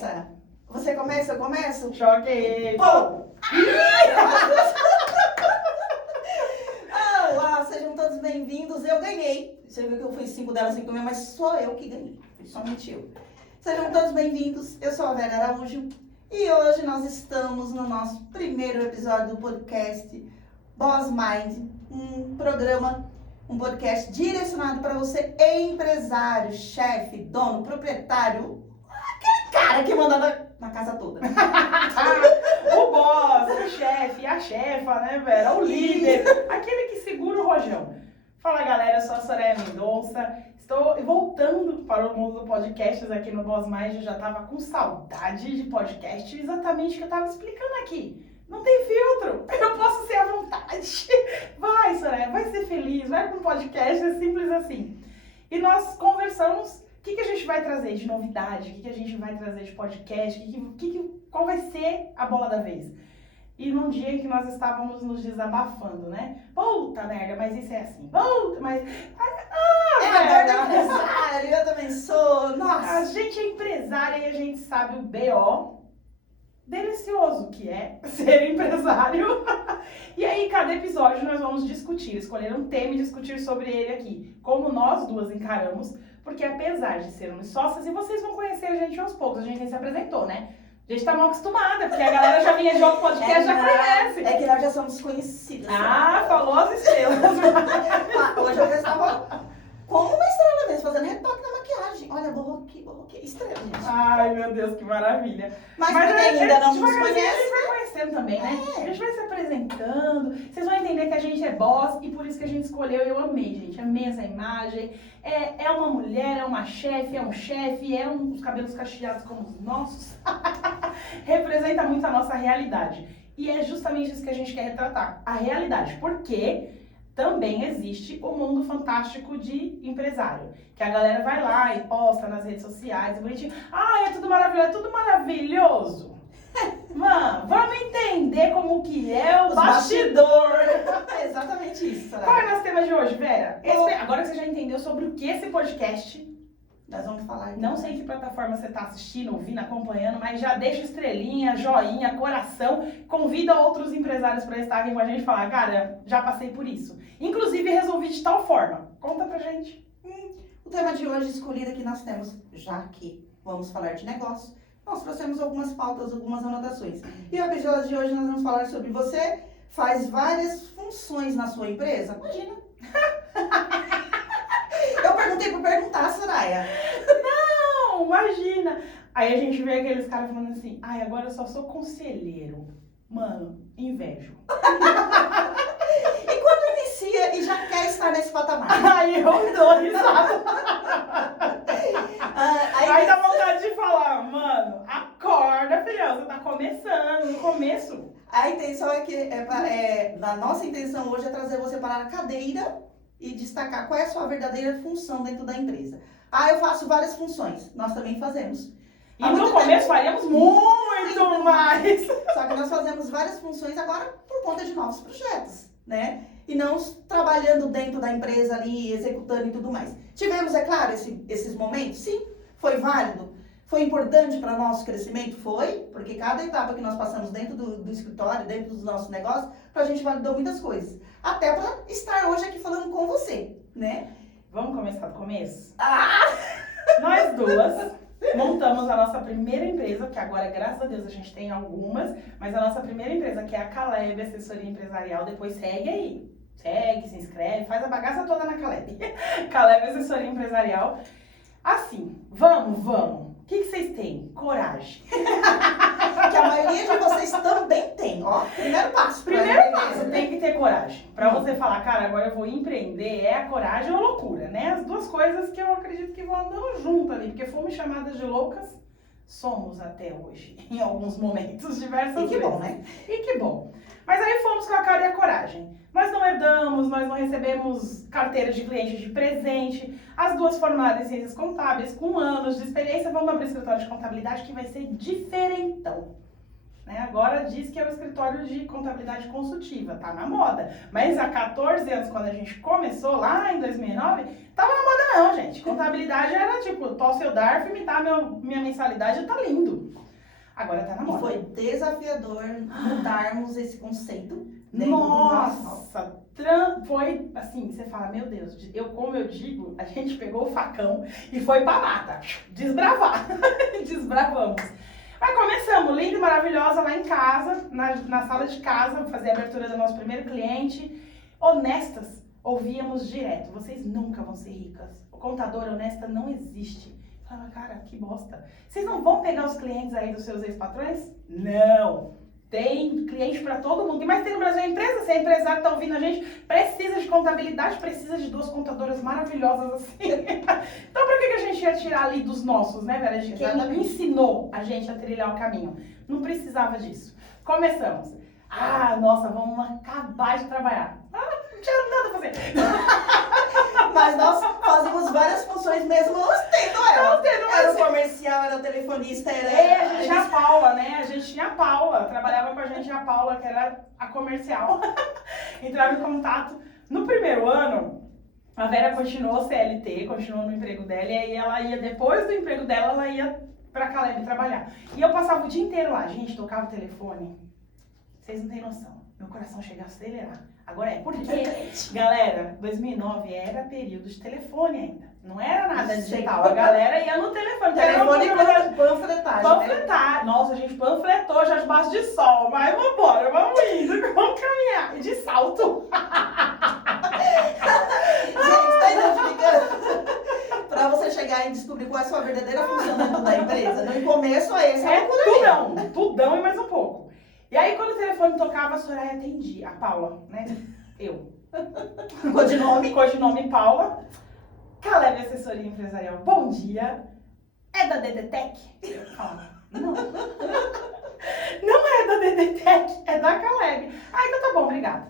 começa? Você começa, eu começo? Choque! Pô! Olá, sejam todos bem-vindos. Eu ganhei. Você viu que eu fui 5 delas, 5 mil, mas sou eu que ganhei. Foi somente eu. Sejam todos bem-vindos. Eu sou a Vera Araújo. E hoje nós estamos no nosso primeiro episódio do podcast Boss Mind. Um podcast direcionado para você, empresário, chefe, dono, proprietário. Aquele cara que manda na casa toda. O boss, o chefe, a chefa, né, Vera? O líder, aquele que segura o rojão. Fala, galera, eu sou a Soraya Mendonça. Estou voltando para o mundo do podcast aqui no Boss Mind. Eu já estava com saudade de podcast, exatamente o que eu estava explicando aqui. Não tem filtro, eu posso ser à vontade. Vai, Soraya, vai ser feliz, vai para um podcast, é simples assim. E nós conversamos o que a gente vai trazer de novidade, o que a gente vai trazer de podcast, qual vai ser a bola da vez. E num dia que nós estávamos nos desabafando, né? Puta merda, mas isso é assim. Puta, mas... É a empresário, eu também sou. Nossa. A gente é empresária e a gente sabe o B.O. delicioso que é ser empresário. E aí, cada episódio nós vamos escolher um tema e discutir sobre ele aqui. Como nós duas encaramos, porque apesar de sermos sócias, e vocês vão conhecer a gente aos poucos, a gente nem se apresentou, né? A gente tá mal acostumada, porque a galera já vinha de outro podcast, já conhece. É que nós já somos conhecidas. Ah, falou as estrelas. Hoje eu já estava como uma estrela mesmo, fazendo retoque na maquiagem. Olha, borrou aqui, estrela, gente. Ai, meu Deus, que maravilha. Mas pra quem ainda não nos a gente conhece, vai conhecendo também, né? É. A gente vai se apresentando, vocês vão entender que a gente é boss e por isso que a gente escolheu. Eu amei, gente, amei essa imagem. É uma mulher, é uma chefe, é um chefe, os cabelos cacheados como os nossos. Representa muito a nossa realidade. E é justamente isso que a gente quer retratar, a realidade. Porque também existe o mundo fantástico de empresário. Que a galera vai lá e posta nas redes sociais, é bonitinho. Ah, é tudo maravilhoso. Mano, vamos entender como que é o bastidor. É exatamente isso. Qual é o nosso tema de hoje, Vera? Agora que você já entendeu sobre o que esse podcast, Nós vamos falar. não sei em que plataforma você está assistindo, ouvindo, acompanhando, mas já deixa estrelinha, joinha, coração, convida outros empresários para estarem com a gente e falar, cara, já passei por isso. Inclusive, resolvi de tal forma. Conta pra gente. O tema de hoje escolhido que nós temos, já que vamos falar de negócio, nós trouxemos algumas pautas, algumas anotações. E o episódio de hoje nós vamos falar sobre você faz várias funções na sua empresa. Imagina. Eu perguntei por perguntar, Soraya. Não, imagina. Aí a gente vê aqueles caras falando assim, ai, agora eu só sou conselheiro. Mano, invejo. E quando inicia e já quer estar nesse patamar? Aí eu dou risada. Aí dá vontade de falar, mano, acorda, filhão, você tá começando, no começo. A intenção é que, a nossa intenção hoje é trazer você para a cadeira e destacar qual é a sua verdadeira função dentro da empresa. Ah, eu faço várias funções. Nós também fazemos. E no começo faríamos muito mais. Só que nós fazemos várias funções agora por conta de novos projetos, né? E não trabalhando dentro da empresa ali, executando e tudo mais. Tivemos, é claro, esses momentos? Sim. Foi válido? Foi importante para o nosso crescimento? Foi, porque cada etapa que nós passamos dentro do escritório, dentro dos nossos negócios, a gente validou muitas coisas. Até para estar hoje aqui falando com você, né? Vamos começar do começo? Ah! Nós duas montamos a nossa primeira empresa, que agora, graças a Deus, a gente tem algumas, mas a nossa primeira empresa, que é a Caleb Assessoria Empresarial, depois segue aí. Segue, se inscreve, faz a bagaça toda na Caleb. Caleb Assessoria Empresarial. Assim, vamos. O que vocês têm? Coragem. Que a maioria de vocês também tem, ó. Primeiro passo. Primeiro passo, tem que ter coragem. Pra você falar, cara, agora eu vou empreender, é a coragem ou a loucura, né? As duas coisas que eu acredito que vão andando junto ali, porque fomos chamadas de loucas, somos até hoje, em alguns momentos, diversas vezes. E que bom, né? E que bom. Mas aí fomos com a cara e a coragem. Nós não herdamos, nós não recebemos carteira de cliente de presente. As duas formadas em ciências contábeis, com anos de experiência, vamos abrir escritório de contabilidade que vai ser diferentão. né? Agora diz que é o escritório de contabilidade consultiva, tá na moda. Mas há 14 anos, quando a gente começou, lá em 2009, tava na moda não, gente. Contabilidade era tipo, tosse o DARF, me dá minha mensalidade, tá lindo. Agora tá na moda. Foi desafiador mudarmos esse conceito. Nossa, foi assim, você fala, meu Deus, como eu digo, a gente pegou o facão e foi pra mata, desbravar, desbravamos. Mas começamos, linda e maravilhosa, lá em casa, na sala de casa, fazer a abertura do nosso primeiro cliente, honestas, ouvíamos direto, vocês nunca vão ser ricas, o contador honesta não existe. Fala, cara, que bosta. Vocês não vão pegar os clientes aí dos seus ex-patrões? Não. Tem cliente para todo mundo. Mas tem no Brasil a empresa, se é empresário tá ouvindo a gente, precisa de contabilidade, precisa de 2 contadoras maravilhosas assim. Então por que a gente ia tirar ali dos nossos, né, velho? De quem ensinou a gente a trilhar o caminho. Não precisava disso. Começamos. Ah, nossa, vamos acabar de trabalhar. Ah, não tinha nada a fazer. Mas nós fazíamos várias funções mesmo não tendo ela. Era o comercial, era o telefonista, era... a gente tinha a Paula, né? A gente tinha a Paula, trabalhava com a gente a Paula, que era a comercial. Entrava em contato. No primeiro ano, a Vera continuou CLT, continuou no emprego dela, e aí ela ia, depois do emprego dela, ela ia pra Caleb trabalhar. E eu passava o dia inteiro lá, gente, tocava o telefone. Vocês não têm noção. Meu coração chega a acelerar. Agora por quê? Galera, 2009 era período de telefone ainda. Não era nada digital. A galera ia no telefone. Telefone com panfletagem. Panfletar. Né? Nossa, a gente panfletou já debaixo de sol. Mas vambora, vamos indo. Vamos caminhar. De salto. Gente, tá identificando? Pra você chegar e descobrir qual é a sua verdadeira função dentro da empresa. No começo é esse. Tudão e mais um pouco. E aí, quando o telefone tocava, a Soraya atendia. A Paula, né? Eu. Codinome Paula. Caleb Assessoria Empresarial. Bom dia. É da DDTech? Eu falo, não. Não é da DDTech, é da Caleb. Ah, então tá bom, obrigada.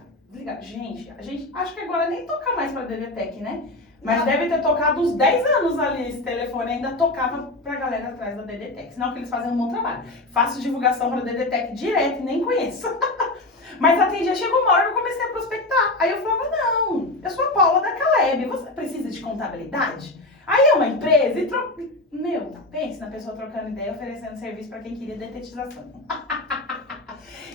Gente, a gente acho que agora nem toca mais pra DDTech, né? Mas deve ter tocado uns 10 anos ali esse telefone, ainda tocava pra galera atrás da DDTech. Sinal que eles fazem um bom trabalho. Faço divulgação pra DDTech direto e nem conheço. Mas atendia, chegou uma hora que eu comecei a prospectar. Aí eu falava, não, eu sou a Paula da Caleb, você precisa de contabilidade? Aí é uma empresa e Meu, pense na pessoa trocando ideia, oferecendo serviço pra quem queria detetização.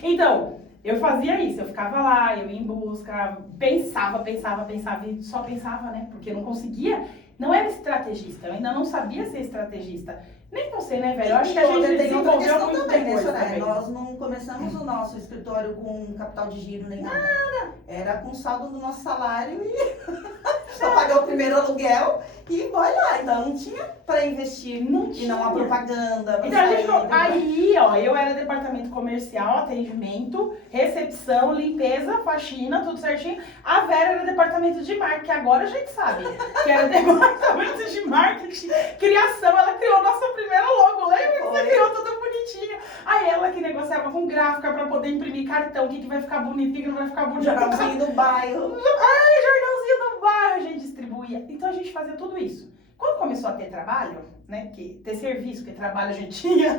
Então, eu fazia isso, eu ficava lá, eu ia em busca, pensava e só pensava, né? Porque eu não conseguia, não era estrategista, eu ainda não sabia ser estrategista. Nem você, né, velho? Eu acho que a gente desenvolveu muito também, né, coisa Soraya? também. Nós não começamos o nosso escritório com capital de giro nem nada. Era com saldo do nosso salário e só pagar o primeiro aluguel e vai lá. Então não tinha para investir Não e tinha. não a propaganda. Então a gente, aí, ó, eu era departamento comercial, atendimento, recepção, limpeza, faxina, tudo certinho. A Vera era departamento de marketing, que agora a gente sabe que era departamento de marketing, criação. Ela criou nossa primeira logo, lembra que você criou tudo bonitinho? Aí ela que negociava com gráfica pra poder imprimir cartão, o que vai ficar bonito, o que não vai ficar bonito. Jornalzinho do bairro. Jornalzinho do bairro a gente distribuía. Então a gente fazia tudo isso. Quando começou a ter trabalho, né, ter serviço, porque trabalho a gente tinha,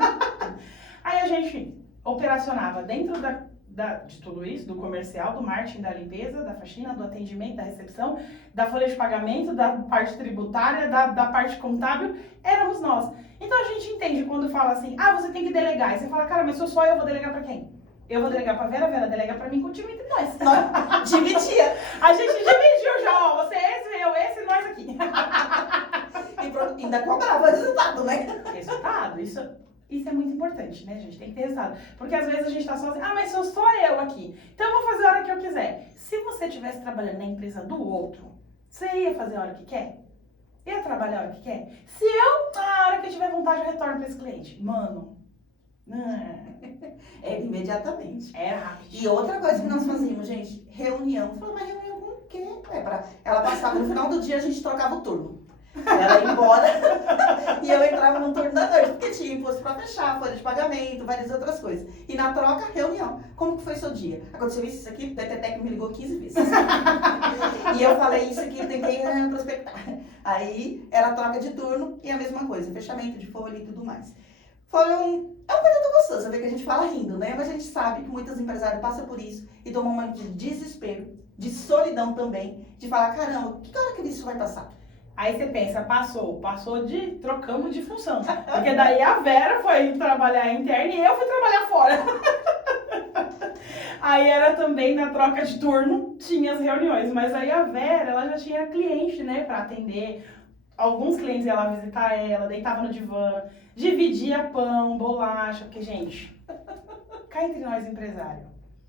aí a gente operacionava dentro de tudo isso, do comercial, do marketing, da limpeza, da faxina, do atendimento, da recepção, da folha de pagamento, da parte tributária, da parte contábil, éramos nós. Então a gente entende quando fala assim, você tem que delegar. E você fala, cara, mas sou só eu, vou delegar pra quem? Eu vou delegar pra Vera, Vera delega pra mim, com o time entre nós. Dividia. A gente dividiu já, ó, você esse, eu esse, nós aqui. E pronto, ainda cobrava resultado, né? Resultado, isso é muito importante, né, gente? Tem que ter resultado. Porque às vezes a gente tá sozinho, mas sou só eu aqui. Então eu vou fazer a hora que eu quiser. Se você estivesse trabalhando na empresa do outro, você ia fazer a hora que quer? Ia trabalhar a hora que quer? Se eu, a hora que eu tiver vontade, eu retorno pra esse cliente. Mano, Era imediatamente. Era rápido. E outra coisa que nós fazíamos, gente, reunião. Eu falei, mas reunião com o quê? Ela passava, no final do dia a gente trocava o turno. Ela ia embora e eu entrava no turno da noite, porque tinha imposto pra fechar, folha de pagamento, várias outras coisas. E na troca, reunião. Como que foi seu dia? Aconteceu isso aqui, o DTTEC me ligou 15 vezes. E eu falei isso aqui, tentei prospectar. Aí era troca de turno e a mesma coisa, fechamento de folha e tudo mais. É um período gostoso, você vê que a gente fala rindo, né? Mas a gente sabe que muitos empresários passam por isso e tomam um momento de desespero, de solidão também, de falar, caramba, que hora que isso vai passar? Aí você pensa, trocamos de função. Porque daí a Vera foi trabalhar interna e eu fui trabalhar fora. Aí era também na troca de turno, tinha as reuniões. Mas aí a Vera, ela já tinha cliente, né, pra atender. Alguns clientes iam lá visitar ela, deitava no divã, dividia pão, bolacha. Porque, gente, cá entre nós empresários,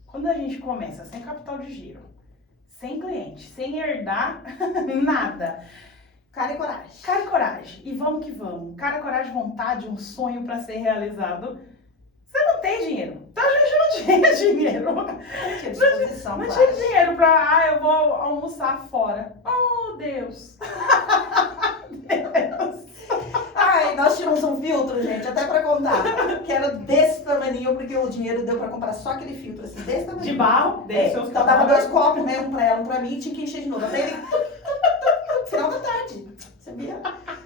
quando a gente começa sem capital de giro, sem cliente, sem herdar nada... Cara e coragem. Cara e coragem. E vamos que vamos. Cara, coragem, vontade, um sonho para ser realizado. Você não tem dinheiro. Então a gente não tinha dinheiro. Não tinha disposição. Não tinha dinheiro para, eu vou almoçar fora. Oh, Deus. Deus. Ai, nós tínhamos um filtro, gente, até pra contar, que era desse tamaninho, porque o dinheiro deu pra comprar só aquele filtro, assim, desse tamaninho. De barro, então dava 2 copos, né, um pra ela, um pra mim, e tinha que encher de novo. Até ele, final da tarde, sabia?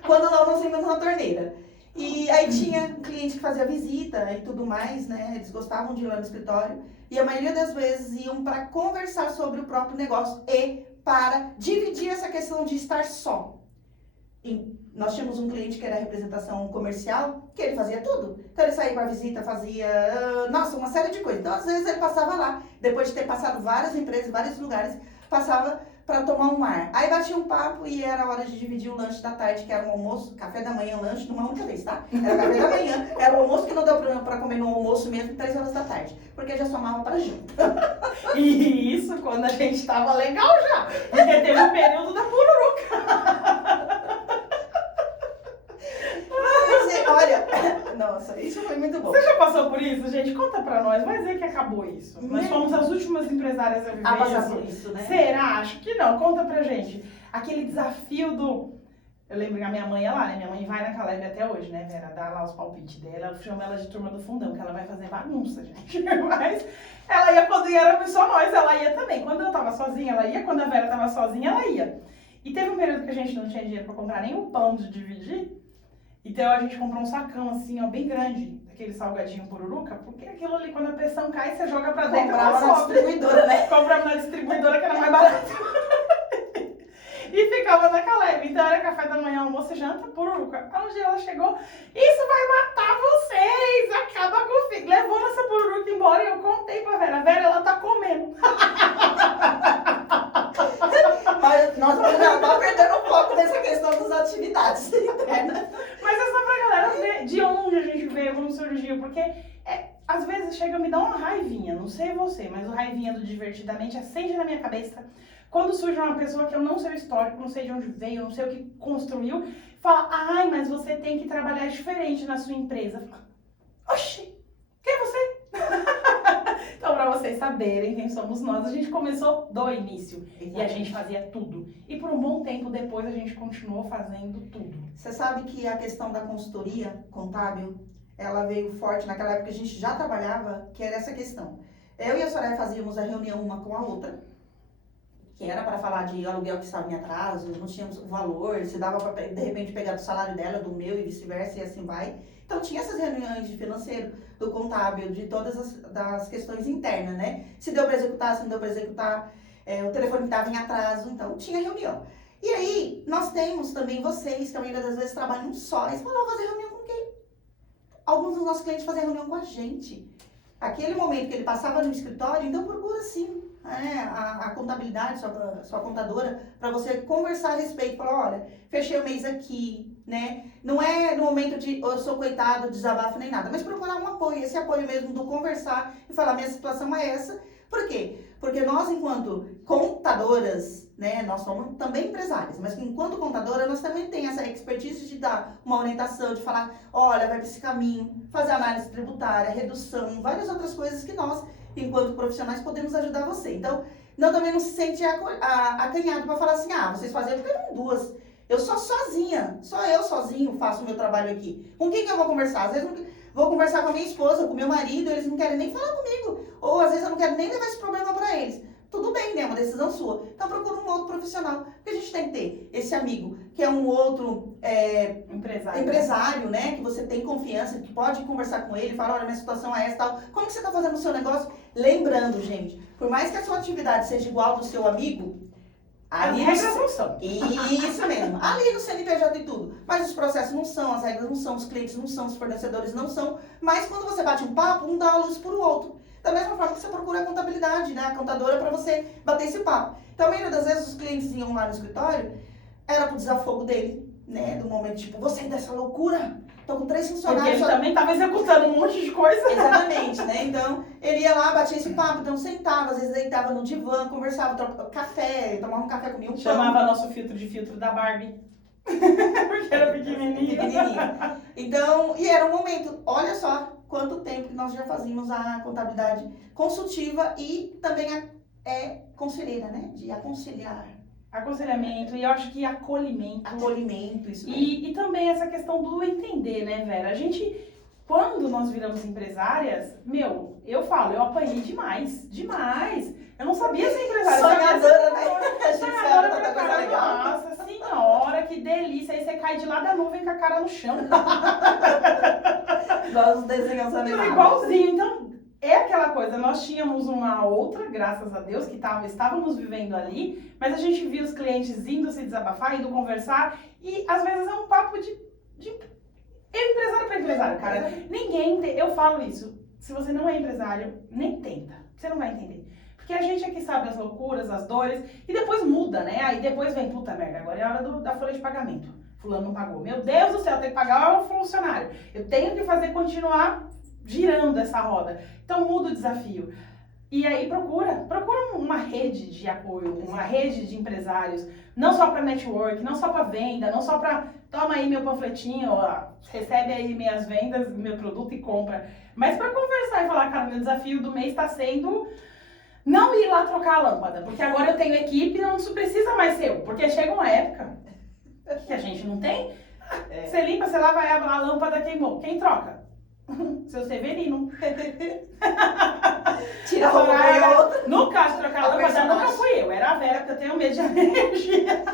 Quando nós íamos na torneira. E aí tinha um cliente que fazia visita e tudo mais, né, eles gostavam de ir lá no escritório, e a maioria das vezes iam pra conversar sobre o próprio negócio e para dividir essa questão de estar só. E nós tínhamos um cliente que era representação comercial, que ele fazia tudo. Então ele saía para visita, fazia, uma série de coisas. Então às vezes ele passava lá, depois de ter passado várias empresas, vários lugares, passava para tomar um ar. Aí batia um papo e era hora de dividir o lanche da tarde, que era um almoço, café da manhã, lanche, numa única vez, tá? Era café da manhã, era o almoço que não deu para comer no almoço mesmo, 3 horas da tarde, porque já somava para janta. E isso quando a gente tava legal já, porque teve um período da pururuca. Olha, nossa, isso foi muito bom. Você já passou por isso, gente? Conta pra nós, vai dizer que acabou isso. Nós fomos as últimas empresárias a viver A passar isso. por isso, né? Será? Acho que não. Conta pra gente. Aquele desafio do... Eu lembro que a minha mãe é lá, né? Minha mãe vai na Caleb até hoje, né, Vera? Dá lá os palpites dela. Eu chamo ela de turma do fundão, que ela vai fazer bagunça, gente. Mas ela ia quando era só nós, ela ia também. Quando eu tava sozinha, ela ia. Quando a Vera tava sozinha, ela ia. E teve um período que a gente não tinha dinheiro pra comprar nem o pão de dividir. Então a gente comprou um sacão assim, ó, bem grande, daquele salgadinho pururuca, porque aquilo ali, quando a pressão cai, você joga pra dentro. Comprava na distribuidora, né? Comprava na distribuidora, que era mais barato. E ficava na Caleb. Então era café da manhã, almoço e janta, pururuca. Aí um dia ela chegou, isso vai matar vocês, acaba com o filho. Levou nossa pururuca embora e eu contei pra Vera. Vera, ela tá comendo. Mas nós vamos perdendo um pouco dessa questão das atividades internas. Mas é só pra galera ver de onde a gente veio, como surgiu, porque às vezes chega a me dar uma raivinha, não sei você, mas o raivinha do Divertidamente acende na minha cabeça quando surge uma pessoa que eu não sei o histórico, não sei de onde veio, não sei o que construiu, fala, ai, mas você tem que trabalhar diferente na sua empresa. Oxi, quem é você? Então, pra vocês saberem quem somos nós, a gente começou do início. Exatamente. E a gente fazia tudo. E por um bom tempo depois a gente continuou fazendo tudo. Você sabe que a questão da consultoria contábil, ela veio forte naquela época, a gente já trabalhava, que era essa questão. Eu e a Soraya fazíamos a reunião uma com a outra, que era para falar de aluguel que estava em atraso, não tínhamos o valor, se dava para de repente pegar do salário dela, do meu e vice-versa, e assim vai. Então tinha essas reuniões de financeiro, do contábil, de todas das questões internas, né? Se deu para executar, se não deu para executar, o telefone estava em atraso, então tinha reunião. E aí, nós temos também vocês, que a maioria das vezes trabalham só, e você falou, fazer reunião com quem? Alguns dos nossos clientes faziam reunião com a gente. Aquele momento que ele passava no escritório, então procura sim a contabilidade, sua contadora, para você conversar a respeito, falar, olha, fechei o mês aqui, né? Não é no momento de eu sou coitado, desabafo nem nada, mas procurar um apoio, esse apoio mesmo do conversar e falar, minha situação é essa. Por quê? Porque nós, enquanto contadoras, né, nós somos também empresárias, mas enquanto contadora, nós também temos essa expertise de dar uma orientação, de falar, olha, vai para esse caminho, fazer análise tributária, redução, várias outras coisas que nós, enquanto profissionais, podemos ajudar você. Então, também não se sente acanhado para falar assim, vocês fazem porque eram duas. Eu sou sozinha, só eu sozinho faço o meu trabalho aqui. Com quem que eu vou conversar? Às vezes vou conversar com a minha esposa, com o meu marido, eles não querem nem falar comigo. Ou às vezes eu não quero nem levar esse problema para eles. tudo bem, né? É uma decisão sua. Então procura um outro profissional. Porque a gente tem que ter esse amigo, que é um outro empresário, né? Que você tem confiança, que pode conversar com ele, falar, olha, minha situação é essa e tal. Como que você está fazendo o seu negócio? Lembrando, gente, por mais que a sua atividade seja igual do seu amigo, as regras não são. Isso mesmo. Ali no CNPJ e tudo. Mas os processos não são, as regras não são, os clientes não são, os fornecedores não são. Mas quando você bate um papo, um dá a luz pro outro. Da mesma forma que você procura a contabilidade, né? A contadora para você bater esse papo. Então, a maioria das vezes, os clientes iam lá no escritório, era pro desafogo dele, né? Do momento, tipo, você dessa loucura? Tô com 3 funcionários. Porque ele também estava executando um monte de coisa. Exatamente, né? Então, ele ia lá, batia esse papo, então sentava, às vezes deitava no divã, conversava, trocava café, tomava um café, comia um pão. Chamava nosso filtro de filtro da Barbie. Porque era pequenininho. Então, e era um momento, olha só quanto tempo que nós já fazíamos a contabilidade consultiva e também conselheira, né? De aconselhar. Aconselhamento e eu acho que acolhimento. Acolhimento, isso mesmo. E também essa questão do entender, né, Vera? A gente, quando nós viramos empresárias, eu falo, eu apanhei demais. Eu não sabia ser empresária. Sonhadora, né? Sonhadora pra caramba. Nossa senhora, que delícia. Aí você cai de lá da nuvem com a cara no chão. Nós os desenhos animados. Igualzinho. Então, é aquela coisa, nós tínhamos uma outra, graças a Deus, que estávamos vivendo ali, mas a gente via os clientes indo se desabafar, indo conversar, e às vezes é um papo de empresário para empresário, cara. Eu falo isso, se você não é empresário, nem tenta, você não vai entender. Porque a gente aqui sabe as loucuras, as dores, e depois muda, né? Aí depois vem, puta merda, agora é a hora da folha de pagamento. Fulano não pagou. Meu Deus do céu, tem que pagar o funcionário. Eu tenho que fazer continuar girando essa roda. Então muda o desafio. E aí procura uma rede de apoio, uma rede de empresários, não só para network, não só para venda, não só para toma aí meu panfletinho, ó, recebe aí minhas vendas, meu produto e compra, mas para conversar e falar, cara, meu desafio do mês está sendo não ir lá trocar a lâmpada, porque agora eu tenho equipe e não precisa mais ser eu, porque chega uma época que a gente não tem, você limpa, você lava a lâmpada, queimou, quem troca? Seu Severino. Tira a roupa. No caso de trocar a lâmpada, nunca fui eu. Era a Vera, porque eu tenho medo de energia.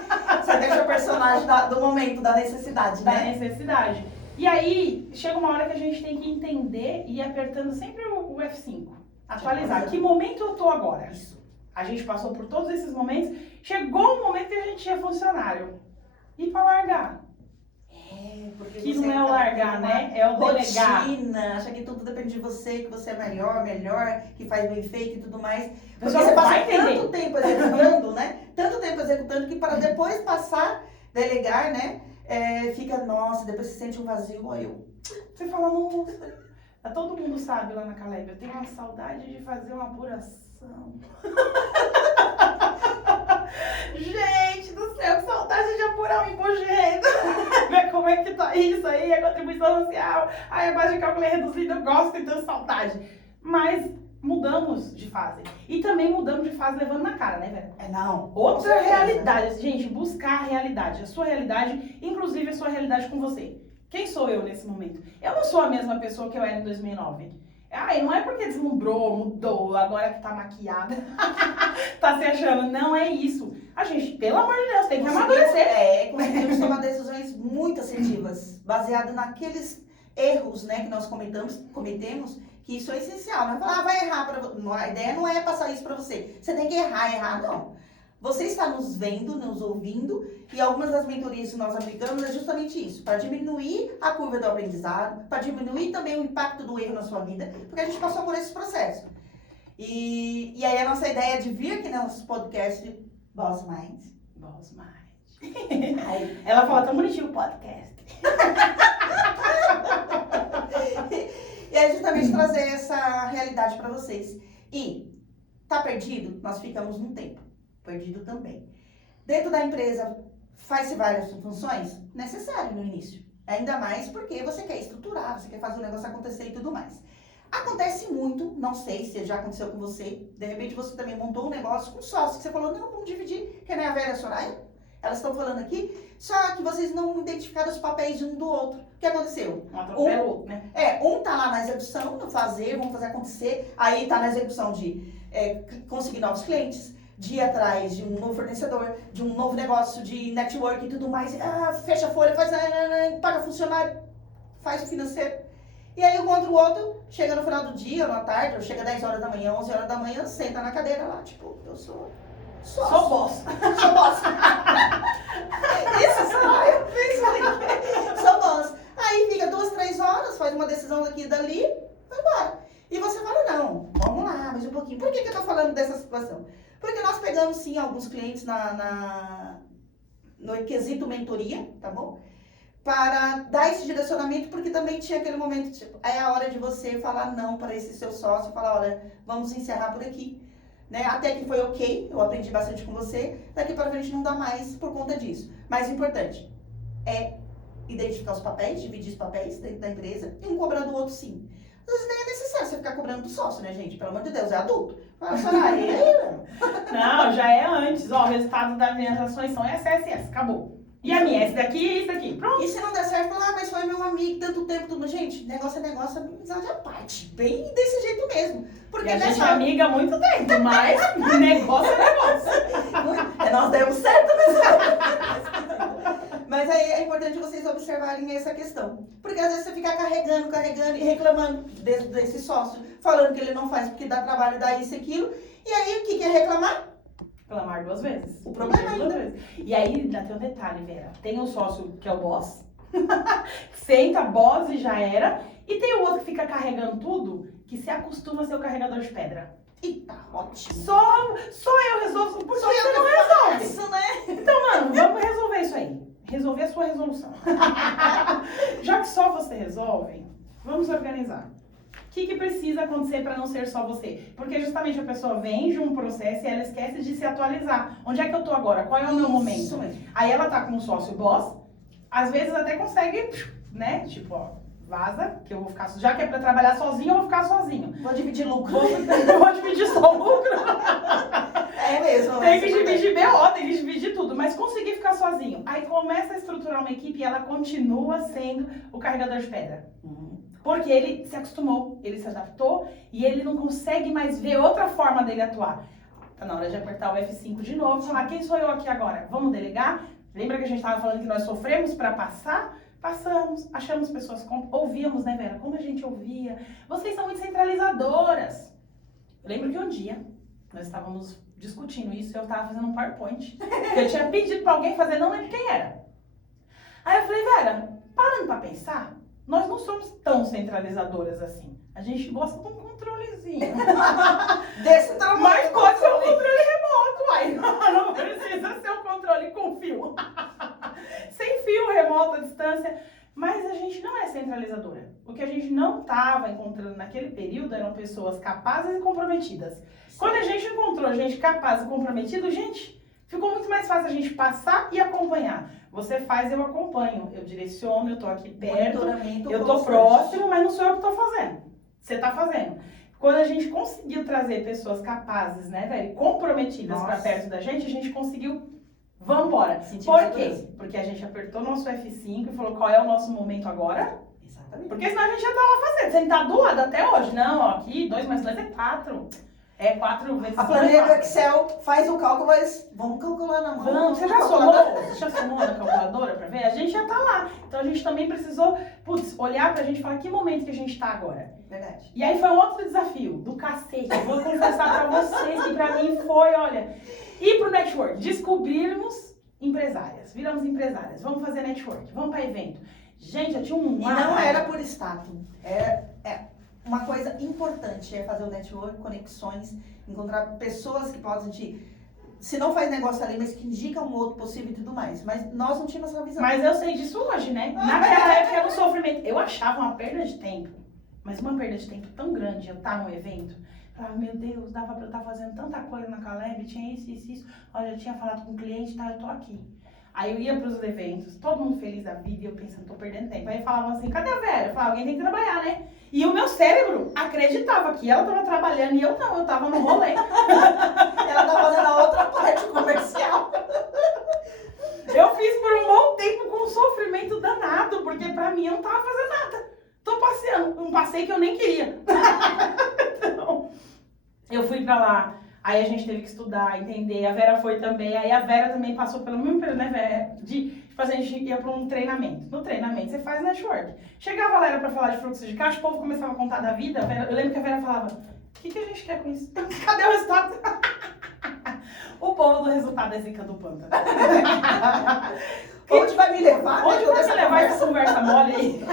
Você deixa o personagem do momento, da necessidade, né? Da necessidade. E aí, chega uma hora que a gente tem que entender e ir apertando sempre o F5. Atualizar. Que momento eu tô agora? Isso. A gente passou por todos esses momentos. Chegou um momento que a gente é funcionário. E pra largar? Porque que não é o largar, né? É o delegar. Rotina, acha que tudo depende de você, que você é melhor, que faz bem feito e tudo mais. Porque Você passa tanto tempo executando, né? Tanto tempo executando que para depois passar, delegar, né? Fica, nossa, depois você sente um vazio igual eu. Você fala, nossa, todo mundo sabe lá na Caleb, eu tenho uma saudade de fazer uma apuração. Gente do céu, que saudade de apurar um imposto de renda. Ver como é que tá isso aí, a contribuição social, aí a base de cálculo é reduzida, eu gosto e tenho saudade. Mas mudamos de fase. E também mudamos de fase levando na cara, né, Vera? Não. Outra realidade, gente, buscar a realidade, a sua realidade, inclusive a sua realidade com você. Quem sou eu nesse momento? Eu não sou a mesma pessoa que eu era em 2009. Ai, não é porque deslumbrou, mudou, agora que tá maquiada, tá se achando. Não é isso. A gente, pelo amor de Deus, tem que amadurecer. Conseguimos tomar decisões muito assertivas, baseado naqueles erros, né, que nós cometemos, que isso é essencial. Não é falar, vai errar, a ideia não é passar isso pra você. Você tem que errar, não. Você está nos vendo, nos ouvindo, e algumas das mentorias que nós aplicamos é justamente isso, para diminuir a curva do aprendizado, para diminuir também o impacto do erro na sua vida, porque a gente passou por esse processo. E aí a nossa ideia de vir aqui no nosso podcast Boss Mind. Boss Mind. Ela fala tão bonitinho o podcast. E é justamente trazer essa realidade para vocês. E tá perdido? Nós ficamos num tempo. Perdido também. Dentro da empresa, faz-se várias funções? Necessário no início. Ainda mais porque você quer estruturar, você quer fazer o negócio acontecer e tudo mais. Acontece muito, não sei se já aconteceu com você, de repente você também montou um negócio com sócio, que você falou, não, vamos dividir, que nem a Vera e a Soraya, elas estão falando aqui, só que vocês não identificaram os papéis de um do outro. O que aconteceu? Um atropela o outro, né? Um tá lá na execução, no fazer, vamos fazer acontecer, aí tá na execução de conseguir novos clientes, de ir atrás de um novo fornecedor, de um novo negócio, de network e tudo mais. Fecha a folha, paga funcionário, faz o financeiro. E aí, um contra o outro, chega no final do dia, ou na tarde, ou chega 10 horas da manhã, 11 horas da manhã, senta na cadeira lá, tipo, eu sou boss. Sou boss. Isso, sou boss. Aí fica 2, 3 horas, faz uma decisão daqui e dali, vai embora. E você fala, não, vamos lá, mais um pouquinho. Por que eu tô falando dessa situação? Porque nós pegamos, sim, alguns clientes no quesito mentoria, tá bom? Para dar esse direcionamento, porque também tinha aquele momento, tipo, é a hora de você falar não para esse seu sócio, falar, olha, vamos encerrar por aqui. Né? Até que foi ok, eu aprendi bastante com você, daqui para frente não dá mais por conta disso. Mais importante é identificar os papéis, dividir os papéis dentro da empresa e um cobrando o outro sim. Às vezes nem é necessário você ficar cobrando do sócio, né, gente? Pelo amor de Deus, é adulto. Não, já é antes. Ó, o resultado das minhas ações são SSS, acabou. E a minha, esse daqui e esse daqui. Pronto. E se não der certo, fala, mas foi meu amigo tanto tempo, tudo. Gente, negócio é negócio, amizade à parte. Bem desse jeito mesmo. Porque e a gente é amiga há muito tempo, mas negócio é negócio. Nós demos certo, mas aí é importante vocês observarem essa questão. Porque às vezes você fica carregando e reclamando desse sócio, falando que ele não faz porque dá trabalho, dá isso e aquilo. E aí, o que é reclamar? Reclamar 2 vezes. O problema ainda. 2 vezes. E aí, ainda tem um detalhe, Vera. Tem um sócio que é o boss, senta, boss e já era. E tem o outro que fica carregando tudo, que se acostuma a ser o carregador de pedra. Eita, ótimo. Só eu resolvo, porque Só você eu não resolve. Isso, né? Então, mano, vamos resolver isso aí. Resolver a sua resolução. Já que só você resolve, vamos organizar. O que precisa acontecer para não ser só você? Porque justamente a pessoa vem de um processo e ela esquece de se atualizar. Onde é que eu tô agora? Qual é o meu momento? Isso mesmo. Aí ela tá com um sócio boss, às vezes até consegue, né? Tipo, ó, vaza, que eu vou ficar, já que é pra trabalhar sozinho, eu vou ficar sozinho. Vou dividir lucro. Vou dividir só o lucro. É mesmo. Tem que dividir BO, tem que dividir tudo, mas conseguir ficar sozinho. Aí começa a estruturar uma equipe e ela continua sendo o carregador de pedra. Porque ele se acostumou, ele se adaptou e ele não consegue mais ver outra forma dele atuar. Tá na hora de apertar o F5 de novo e falar, quem sou eu aqui agora? Vamos delegar? Lembra que a gente estava falando que nós sofremos para passar? Passamos, achamos pessoas, ouvíamos, né, Vera? Como a gente ouvia. Vocês são muito centralizadoras. Eu lembro que um dia nós estávamos discutindo isso e eu estava fazendo um PowerPoint. Que eu tinha pedido para alguém fazer, não lembro quem era. Aí eu falei, Vera, parando para pensar, nós não somos tão centralizadoras assim. A gente gosta de um controlezinho. Desse tamanho. Mas pode ser um controle remoto, aí. Não precisa ser um controle com fio. Sem fio, remoto, à distância. Mas a gente não é centralizadora. O que a gente não estava encontrando naquele período eram pessoas capazes e comprometidas. Quando a gente encontrou gente capaz e comprometida, gente, ficou muito mais fácil a gente passar e acompanhar. Você faz, eu acompanho. Eu direciono, eu tô aqui perto, eu tô próximo, mas não sou eu que tô fazendo. Você tá fazendo. Quando a gente conseguiu trazer pessoas capazes, né, velho, comprometidas para perto da gente conseguiu. Vamos embora. Por quê? Porque a gente apertou nosso F5 e falou qual é o nosso momento agora. Exatamente. Porque senão a gente já tá lá fazendo. Você tá doado até hoje. Não, ó, aqui 2 mais 2 é 4. É 4 vezes 2. A planilha do Excel faz o cálculo, mas vamos calcular na mão. Vamos, você já somou? Você já somou na calculadora pra ver? A gente já tá lá. Então a gente também precisou, olhar pra gente e falar que momento que a gente tá agora. Verdade. E aí foi um outro desafio, do cacete. Eu vou confessar pra vocês que pra mim foi, olha, ir pro network, descobrirmos empresárias, viramos empresárias, vamos fazer network, vamos pra evento. Gente, eu tinha um... E não era por status, uma coisa importante é fazer o network, conexões, encontrar pessoas que possam se não faz negócio ali, mas que indicam um outro possível e tudo mais. Mas nós não tínhamos essa visão. Mas eu sei disso hoje, né? Naquela época era um sofrimento. Eu achava uma perda de tempo, mas uma perda de tempo tão grande eu estar num evento. Eu falava, meu Deus, dava pra eu estar fazendo tanta coisa na Caleb, tinha isso. Olha, eu tinha falado com o cliente, tá, eu tô aqui. Aí eu ia pros eventos, todo mundo feliz da vida, e eu pensando, tô perdendo tempo. Aí falavam assim, cadê a Vera? Eu falava, alguém tem que trabalhar, né? E o meu cérebro acreditava que ela tava trabalhando e eu não, eu tava no rolê. Ela tava fazendo a outra parte comercial. Eu fiz por um bom tempo com um sofrimento danado, porque pra mim eu não tava fazendo nada. Tô passeando, um passeio que eu nem queria. Então, Eu fui pra lá, aí a gente teve que estudar, entender, a Vera foi também, aí a Vera também passou pelo mesmo período, né, Vera? Tipo assim, a gente ia pra um treinamento. No treinamento você faz network. Chegava lá, era pra falar de fluxo de caixa, o povo começava a contar da vida, eu lembro que a Vera falava, o que a gente quer com isso? Cadê o resultado? O povo do resultado é zica do pântano. Onde vai me levar? Onde vai me levar essa conversa mole aí?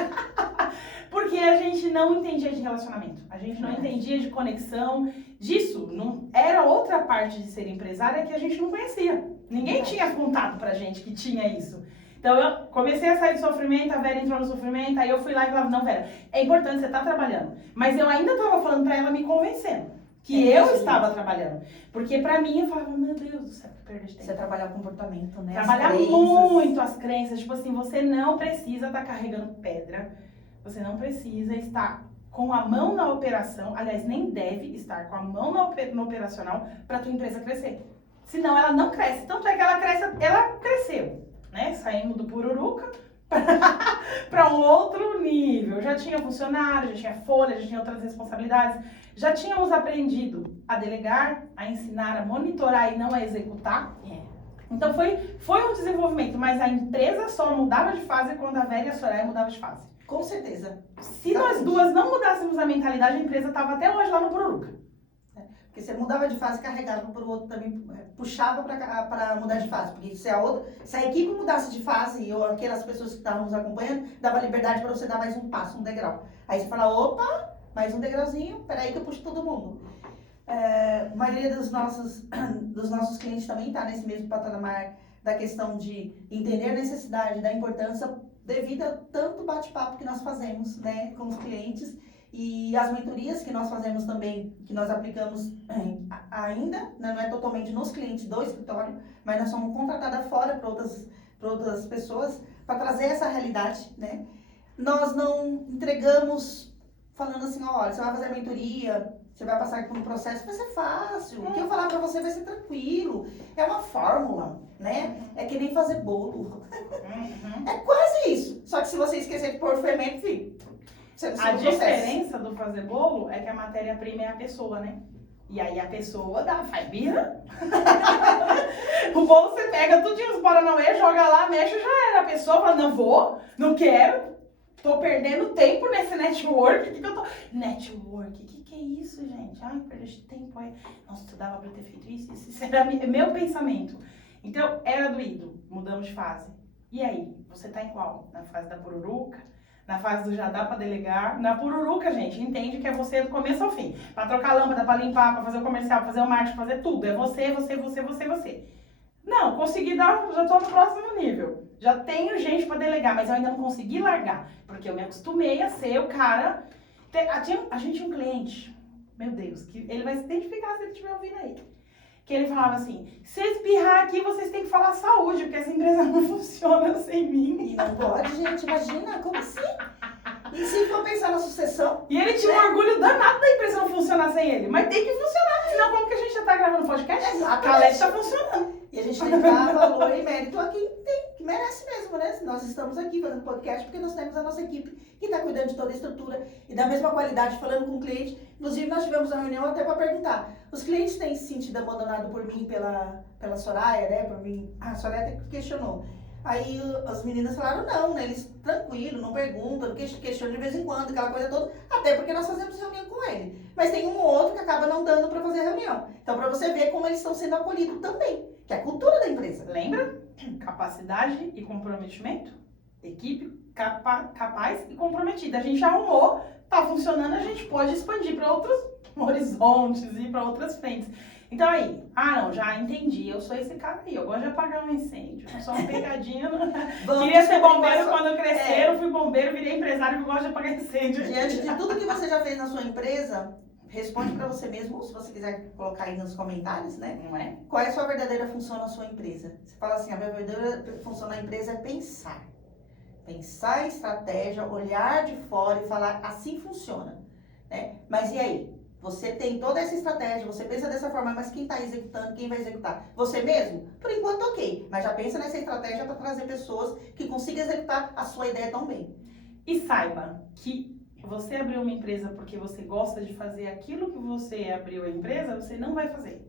Porque a gente não entendia de relacionamento, a gente não entendia de conexão, disso, não, era outra parte de ser empresária que a gente não conhecia. Ninguém tinha contato pra gente que tinha isso. Então eu comecei a sair do sofrimento, a Vera entrou no sofrimento, aí eu fui lá e falava, não, Vera, é importante, você tá trabalhando. Mas eu ainda tava falando pra ela me convencendo que eu estava trabalhando. Porque pra mim eu falava, meu Deus do céu, que perda de tempo. Você trabalhar o comportamento, né? Trabalhar muito as crenças, tipo assim, você não precisa estar carregando pedra, você não precisa estar com a mão na operação, aliás, nem deve estar com a mão no operacional para tua empresa crescer. Senão ela não cresce. Tanto é que ela cresceu, né? Saímos do pururuca para um outro nível. Já tinha funcionário, já tinha folha, já tinha outras responsabilidades. Já tínhamos aprendido a delegar, a ensinar, a monitorar e não a executar. Então foi um desenvolvimento, mas a empresa só mudava de fase quando a Vera e a Soraya mudavam de fase. Com certeza. Se nós duas não mudássemos a mentalidade, a empresa estava até hoje lá no pururuca. Porque você mudava de fase, carregava para o outro também, puxava para mudar de fase. Porque se a equipe mudasse de fase, ou aquelas pessoas que estavam nos acompanhando, dava liberdade para você dar mais um passo, um degrau. Aí você fala, opa, mais um degrauzinho, peraí que eu puxo todo mundo. A maioria dos nossos clientes também está nesse mesmo patamar da questão de entender a necessidade, da importância devido a tanto bate-papo que nós fazemos, né, com os clientes e as mentorias que nós fazemos também, que nós aplicamos ainda, né, não é totalmente nos clientes do escritório, mas nós somos contratadas fora para outras pessoas para trazer essa realidade, né. Nós não entregamos falando assim, olha, você vai fazer a mentoria, você vai passar por um processo, vai ser fácil. O que eu falar pra você vai ser tranquilo. É uma fórmula, né? É que nem fazer bolo. É quase isso. Só que se você esquecer de pôr fermento, filho, você não A diferença do fazer bolo é que a matéria-prima é a pessoa, né? E aí a pessoa faz birra. O bolo você pega tudinho, os paranauê, joga lá, mexe, já era. A pessoa fala, não vou, não quero. Tô perdendo tempo nesse network. Network? Que é isso, gente? Ai, perda de tempo. Nossa, dava pra ter feito isso. Isso era meu pensamento. Então, era doído. Mudamos de fase. E aí? Você tá em qual? Na fase da pururuca? Na fase do já dá pra delegar? Na pururuca, gente, entende que é você do começo ao fim. Pra trocar a lâmpada, pra limpar, pra fazer o comercial, pra fazer o marketing, pra fazer tudo. É você. Não, consegui já tô no próximo nível. Já tenho gente pra delegar, mas eu ainda não consegui largar. Porque eu me acostumei a ser o cara... A gente tinha um cliente, meu Deus, que ele vai se identificar se ele estiver ouvindo aí. Que ele falava assim, se eu espirrar aqui, vocês têm que falar saúde, porque essa empresa não funciona sem mim. E não pode, gente, imagina, como assim? E se for pensar na sucessão? E ele tinha um orgulho danado da empresa não funcionar sem ele. Mas tem que funcionar, senão como que a gente já tá gravando podcast? Exatamente. A Calete tá funcionando. E a gente tem que dar valor e mérito a quem tem, que merece mesmo, né? Nós estamos aqui fazendo podcast porque nós temos a nossa equipe que está cuidando de toda a estrutura e da mesma qualidade, falando com o cliente. Inclusive, nós tivemos uma reunião até para perguntar. Os clientes têm se sentido abandonados por mim, pela Soraya, né? Por mim. A Soraya até questionou. Aí as meninas falaram não, né? Eles tranquilo, não perguntam, questionam de vez em quando, aquela coisa toda, até porque nós fazemos reunião com ele. Mas tem um ou outro que acaba não dando para fazer a reunião. Então, para você ver como eles estão sendo acolhidos também, que é a cultura da empresa. Lembra? Capacidade e comprometimento. Equipe capaz e comprometida. A gente arrumou, tá funcionando, a gente pode expandir para outros horizontes e para outras frentes. Então aí, não, já entendi, eu sou esse cara aí, eu gosto de apagar um incêndio, eu sou uma pegadinha, queria ser bombeiro quando eu crescer, eu fui bombeiro, virei empresário, eu gosto de apagar incêndio. Diante de tudo que você já fez na sua empresa, responde pra você mesmo, se você quiser colocar aí nos comentários, né? Não é? Qual é a sua verdadeira função na sua empresa? Você fala assim, a minha verdadeira função na empresa é pensar. Pensar em estratégia, olhar de fora e falar, assim funciona, né? Mas e aí? Você tem toda essa estratégia, você pensa dessa forma, mas quem está executando, quem vai executar? Você mesmo? Por enquanto, ok. Mas já pensa nessa estratégia para trazer pessoas que consigam executar a sua ideia tão bem. E saiba que você abriu uma empresa porque você gosta de fazer aquilo que você abriu a empresa, você não vai fazer.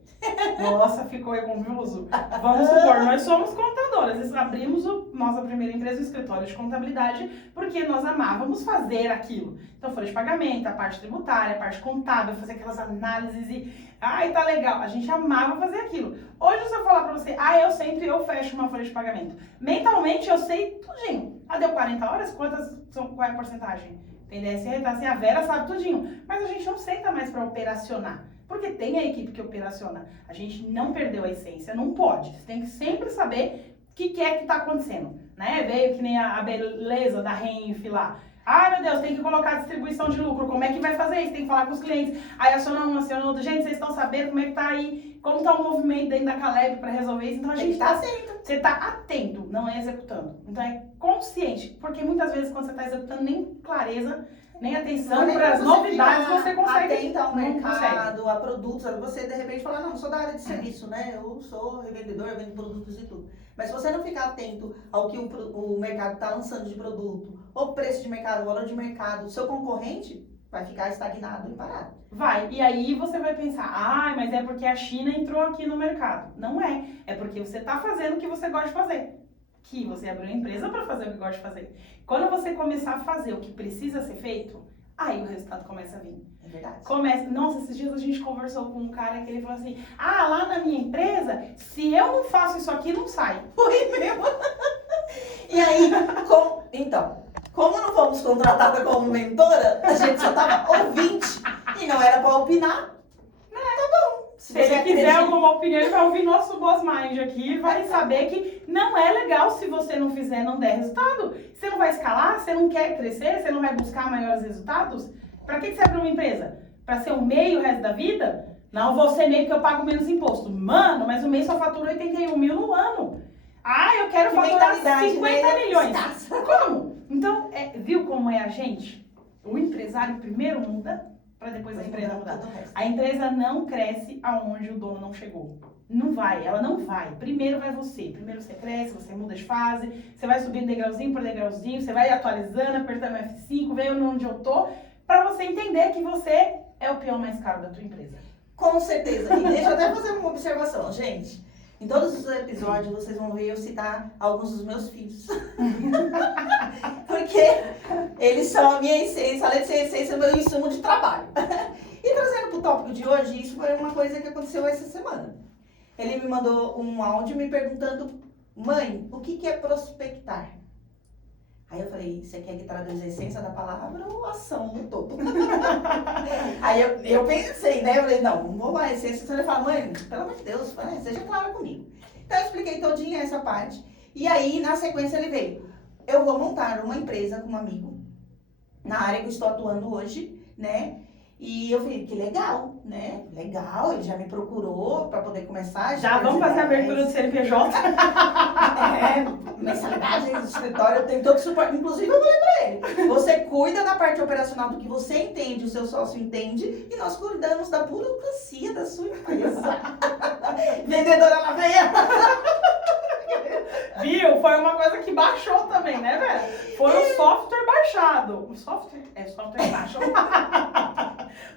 Nossa, ficou confuso. Vamos supor, nós somos contadoras. Abrimos nossa primeira empresa, o escritório de contabilidade, porque nós amávamos fazer aquilo. Então, folha de pagamento, a parte tributária, a parte contábil, fazer aquelas análises e... Ai, tá legal. A gente amava fazer aquilo. Hoje, se eu falar pra você, eu fecho uma folha de pagamento. Mentalmente, eu sei tudinho. Deu 40 horas? Qual é a porcentagem? Tem DSR, assim, a Vera sabe tudinho. Mas a gente não senta mais para operacionar. Porque tem a equipe que operaciona. A gente não perdeu a essência, não pode. Você tem que sempre saber o que é que está acontecendo. Né? Veio que nem a beleza da Renf lá. Meu Deus, tem que colocar a distribuição de lucro. Como é que vai fazer isso? Tem que falar com os clientes. Aí aciona um, aciona outro. Gente, vocês estão sabendo como é que tá aí? Como tá o movimento dentro da Caleb para resolver isso? Então a gente tá atento. Você tá atento, não é executando. Então é consciente. Porque muitas vezes quando você tá executando, nem clareza, nem atenção para as novidades você consegue. Atenta ao mercado, a produtos. Você de repente fala, não, eu sou da área de serviço, né? Eu sou revendedor, eu vendo produtos e tudo. Mas se você não ficar atento ao que o mercado está lançando de produto, o preço de mercado, o valor de mercado, o seu concorrente vai ficar estagnado e parado. Vai, e aí você vai pensar, mas é porque a China entrou aqui no mercado. Não é, é porque você está fazendo o que você gosta de fazer. Que você abriu uma empresa para fazer o que gosta de fazer. Quando você começar a fazer o que precisa ser feito, aí o resultado começa a vir. É verdade. Nossa, esses dias a gente conversou com um cara que ele falou assim, lá na minha empresa, se eu não faço isso aqui, não sai. Foi mesmo. E aí, como não fomos contratadas como mentora, a gente só tava ouvinte e não era para opinar. Tá bom. Se ele quiser alguma opinião, ele vai ouvir nosso Boss Mind aqui e vai saber que não é legal se você não fizer, não der resultado. Você não vai escalar, você não quer crescer, você não vai buscar maiores resultados. Pra que você abre uma empresa? Pra ser um MEI o resto da vida? Não, vou ser MEI porque eu pago menos imposto. Mano, mas o MEI só fatura 81 mil no ano. Eu quero faturar 50 milhões. Como? Então, viu como é a gente? O empresário primeiro muda, para depois a empresa mudar. A empresa não cresce aonde o dono não chegou. Não vai, ela não vai. Primeiro vai você. Primeiro você cresce, você muda de fase, você vai subindo degrauzinho por degrauzinho, você vai atualizando, apertando F5, vendo onde eu tô, para você entender que você é o peão mais caro da tua empresa. Com certeza. E deixa eu até fazer uma observação, gente. Em todos os episódios vocês vão ver eu citar alguns dos meus filhos. Porque eles são a minha essência, além de ser essência, meu insumo de trabalho. E trazendo para o tópico de hoje, isso foi uma coisa que aconteceu essa semana. Ele me mandou um áudio me perguntando, mãe, o que é prospectar? Aí eu falei, você quer que traduza a essência da palavra ou a ação no todo? Aí eu pensei, né? Eu falei, não vou lá, a essência. Você vai falar, mãe, pelo amor de Deus, seja clara comigo. Então eu expliquei todinha essa parte. E aí, na sequência, ele veio. Eu vou montar uma empresa com um amigo, na área que eu estou atuando hoje, né? E eu falei, que legal, né? Legal, ele já me procurou para poder começar. Já vamos fazer a abertura do CNPJ. Mensalidade do escritório, eu tenho todo o suporte. Inclusive, eu falei pra ele, você cuida da parte operacional do que você entende, o seu sócio entende, e nós cuidamos da burocracia da sua empresa. Vendedora na veia. Viu? Foi uma coisa que baixou também, né, velho? Foi o software baixado. O software baixo.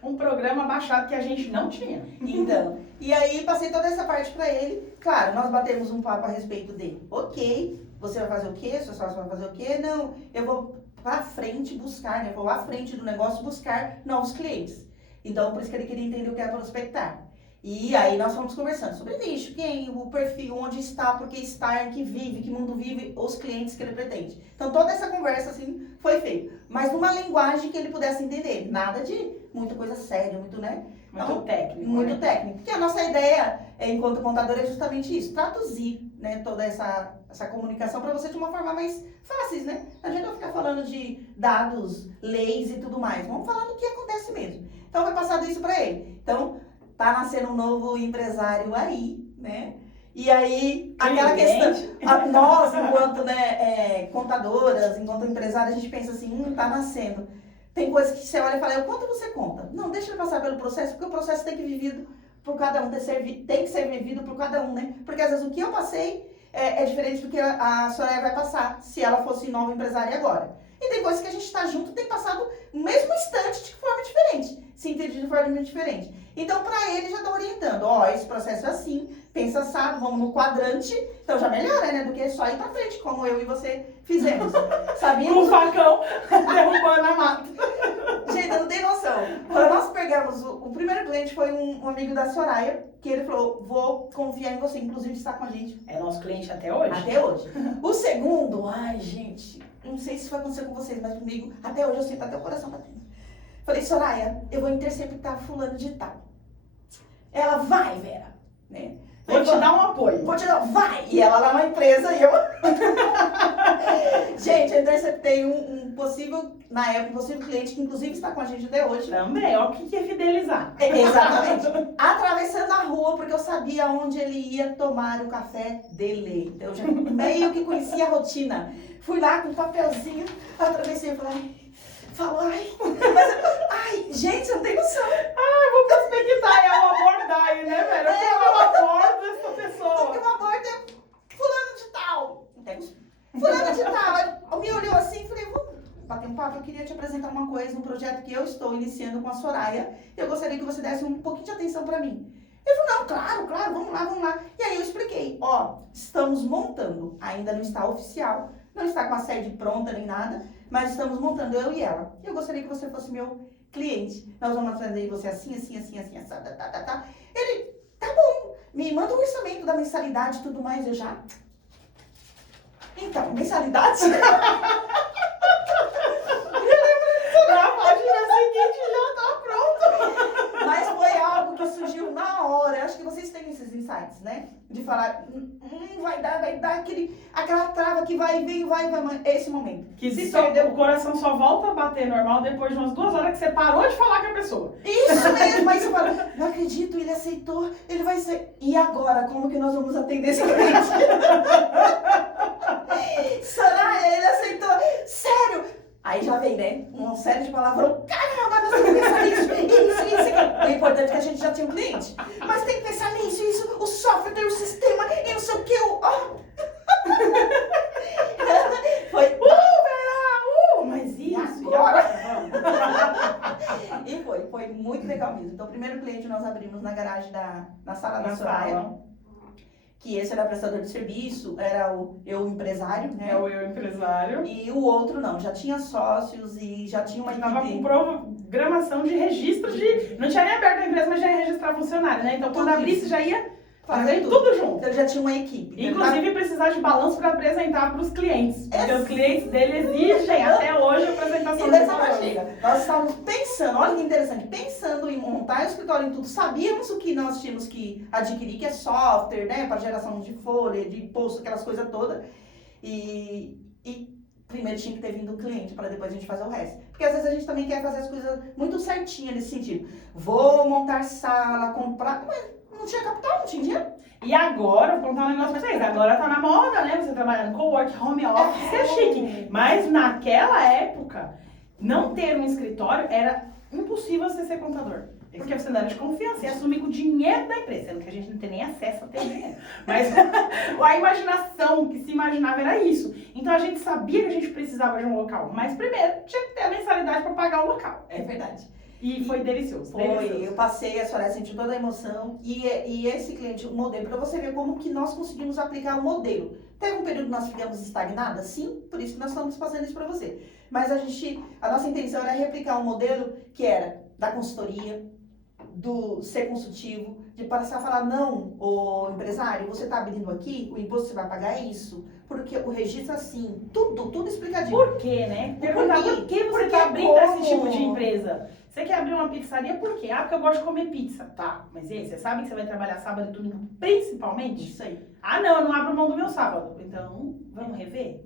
Um programa baixado que a gente não tinha. Então, e aí passei toda essa parte pra ele. Claro, nós batemos um papo a respeito dele. Ok, você vai fazer o quê? Seu sócio vai fazer o quê? Não, eu vou pra frente buscar, né? Vou à frente do negócio buscar novos clientes. Então, por isso que ele queria entender o que é prospectar. E aí nós fomos conversando sobre nicho, quem, o perfil, onde está, por que estar, que vive, que mundo vive, os clientes que ele pretende. Então toda essa conversa assim foi feita, mas numa linguagem que ele pudesse entender, nada de muita coisa séria, muito, né? Muito técnico. Muito né? técnico. Porque a nossa ideia, enquanto contador, é justamente isso, traduzir, né, toda essa comunicação para você de uma forma mais fácil, né? Não adianta eu ficar falando de dados, leis e tudo mais. Vamos falar do que acontece mesmo. Então foi passado isso para ele. Então tá nascendo um novo empresário aí, né? E aí, aquela questão, nós, enquanto contadoras, enquanto empresárias, a gente pensa assim, tá nascendo. Tem coisas que você olha e fala, quanto você conta? Não, deixa ele passar pelo processo, porque o processo tem que ser vivido por cada um, tem que ser vivido por cada um, né? Porque às vezes o que eu passei é diferente do que a Soraya vai passar, se ela fosse nova empresária agora. E tem coisas que a gente tá junto, tem passado o mesmo completamente diferente. Então, para ele, já tá orientando. Ó, esse processo é assim, pensa assado, vamos no quadrante. Então, já melhora, né? Do que só ir pra frente, como eu e você fizemos. Com Sabíamos? o facão derrubando a mata. Gente, eu não tenho noção. Quando nós pegamos, o primeiro cliente foi um amigo da Soraya, que ele falou, vou confiar em você, inclusive está com a gente É nosso cliente até hoje? até hoje. O segundo, ai gente, não sei se vai acontecer com vocês, mas comigo, até hoje eu sinto até o coração batendo. Falei, Soraya, eu vou interceptar fulano de tal. Ela vai, Vera, né? Vou te dar um apoio. Vou te dar, vai! E ela lá na empresa e eu. Gente, eu interceptei um possível, na época, um possível cliente que inclusive está com a gente até hoje. Também, ó, o que é fidelizar. Exatamente. Atravessando a rua, porque eu sabia onde ele ia tomar o café dele. Então, eu já meio que conhecia a rotina. Fui lá com um papelzinho, atravessei e falei, ai, gente, você não tem noção. Ai, vou prospectar, é o abordar, né, velho? Eu abordo essa pessoa. Porque eu abordo fulano de tal. Não tem noção. Fulano de tal. Aí, me olhou assim e falei, vamos bater um papo. Eu queria te apresentar uma coisa, um projeto que eu estou iniciando com a Soraya. Eu gostaria que você desse um pouquinho de atenção pra mim. Ele falou, não, claro, vamos lá. E aí eu expliquei, ó, estamos montando, ainda não está oficial, não está com a sede pronta nem nada, mas estamos montando, eu e ela. E eu gostaria que você fosse meu cliente. Nós vamos atender você assim, tá. Ele, tá bom, me manda o orçamento da mensalidade e tudo mais, eu já... Então, mensalidade? Na página seguinte já tá pronto. Mas foi algo que surgiu na hora. Acho que vocês têm esses insights, né? De falar, vai dar aquela trava que vai, vem, vai, é esse momento. Que se perdeu, o coração só volta a bater normal depois de umas 2 horas que você parou de falar com a pessoa. Isso mesmo, aí você fala, não acredito, ele aceitou, ele vai ser... E agora, como que nós vamos atender esse cliente? Soraya, ele aceitou, sério? Aí já vem, né? Uma série de palavrão. Caramba, nós temos que pensar nisso, isso. O importante é que a gente já tinha um cliente. Mas tem que pensar nisso, o software, o sistema, e não sei o que, Foi... Vera! Mas isso, E agora? E foi muito legal mesmo. Então, o primeiro cliente nós abrimos na garagem na sala da Soraya. Que esse era prestador de serviço, era eu empresário, né? É o eu empresário. E o outro não, já tinha sócios e já tinha uma Tava equipe. com programação de registro de... Não tinha nem aberto a empresa, mas já ia registrar funcionário, né? Então, quando abrisse, já ia fazer tudo junto. Então, ele já tinha uma equipe. Inclusive, precisar de balanço para apresentar para os clientes. Porque os clientes dele exigem até hoje a apresentação E de dessa balanço. maneira, nós estávamos pensando, olha que interessante, pensando em montar o escritório em tudo, sabíamos o que nós tínhamos que adquirir, que é software, né, para geração de folha, de imposto, aquelas coisas todas. E primeiro tinha que ter vindo o cliente para depois a gente fazer o resto. Porque às vezes a gente também quer fazer as coisas muito certinhas nesse sentido. Vou montar sala, comprar, mas não tinha capital, não tinha dinheiro. E agora, vou contar um negócio pra vocês, agora tá na moda, né? Você trabalhando com work, home office, é chique. Mas naquela época, não ter um escritório era impossível você ser contador. Porque você não era de confiança, você assume com o dinheiro da empresa, sendo que a gente não tem nem acesso a ter dinheiro. Mas a imaginação que se imaginava era isso. Então a gente sabia que a gente precisava de um local, mas primeiro tinha que ter a mensalidade para pagar o local. É verdade. E foi delicioso. Eu passei, a Soraya sentiu toda a emoção e esse cliente, o modelo, para você ver como que nós conseguimos aplicar o modelo. Teve um período que nós ficamos estagnadas? Sim, por isso que nós estamos fazendo isso para você. Mas a nossa intenção era replicar um modelo que era da consultoria, do ser consultivo, de passar a falar, não, ô empresário, você está abrindo aqui, o imposto que você vai pagar é isso, porque o registro assim, tudo explicadinho. Por quê, né? Perguntar por que você está abrindo esse tipo de empresa? Você quer abrir uma pizzaria por quê? Ah, porque eu gosto de comer pizza. Tá, mas e aí, você sabe que você vai trabalhar sábado e domingo principalmente? Isso aí. Ah, não, eu não abro mão do meu sábado. Então, vamos rever?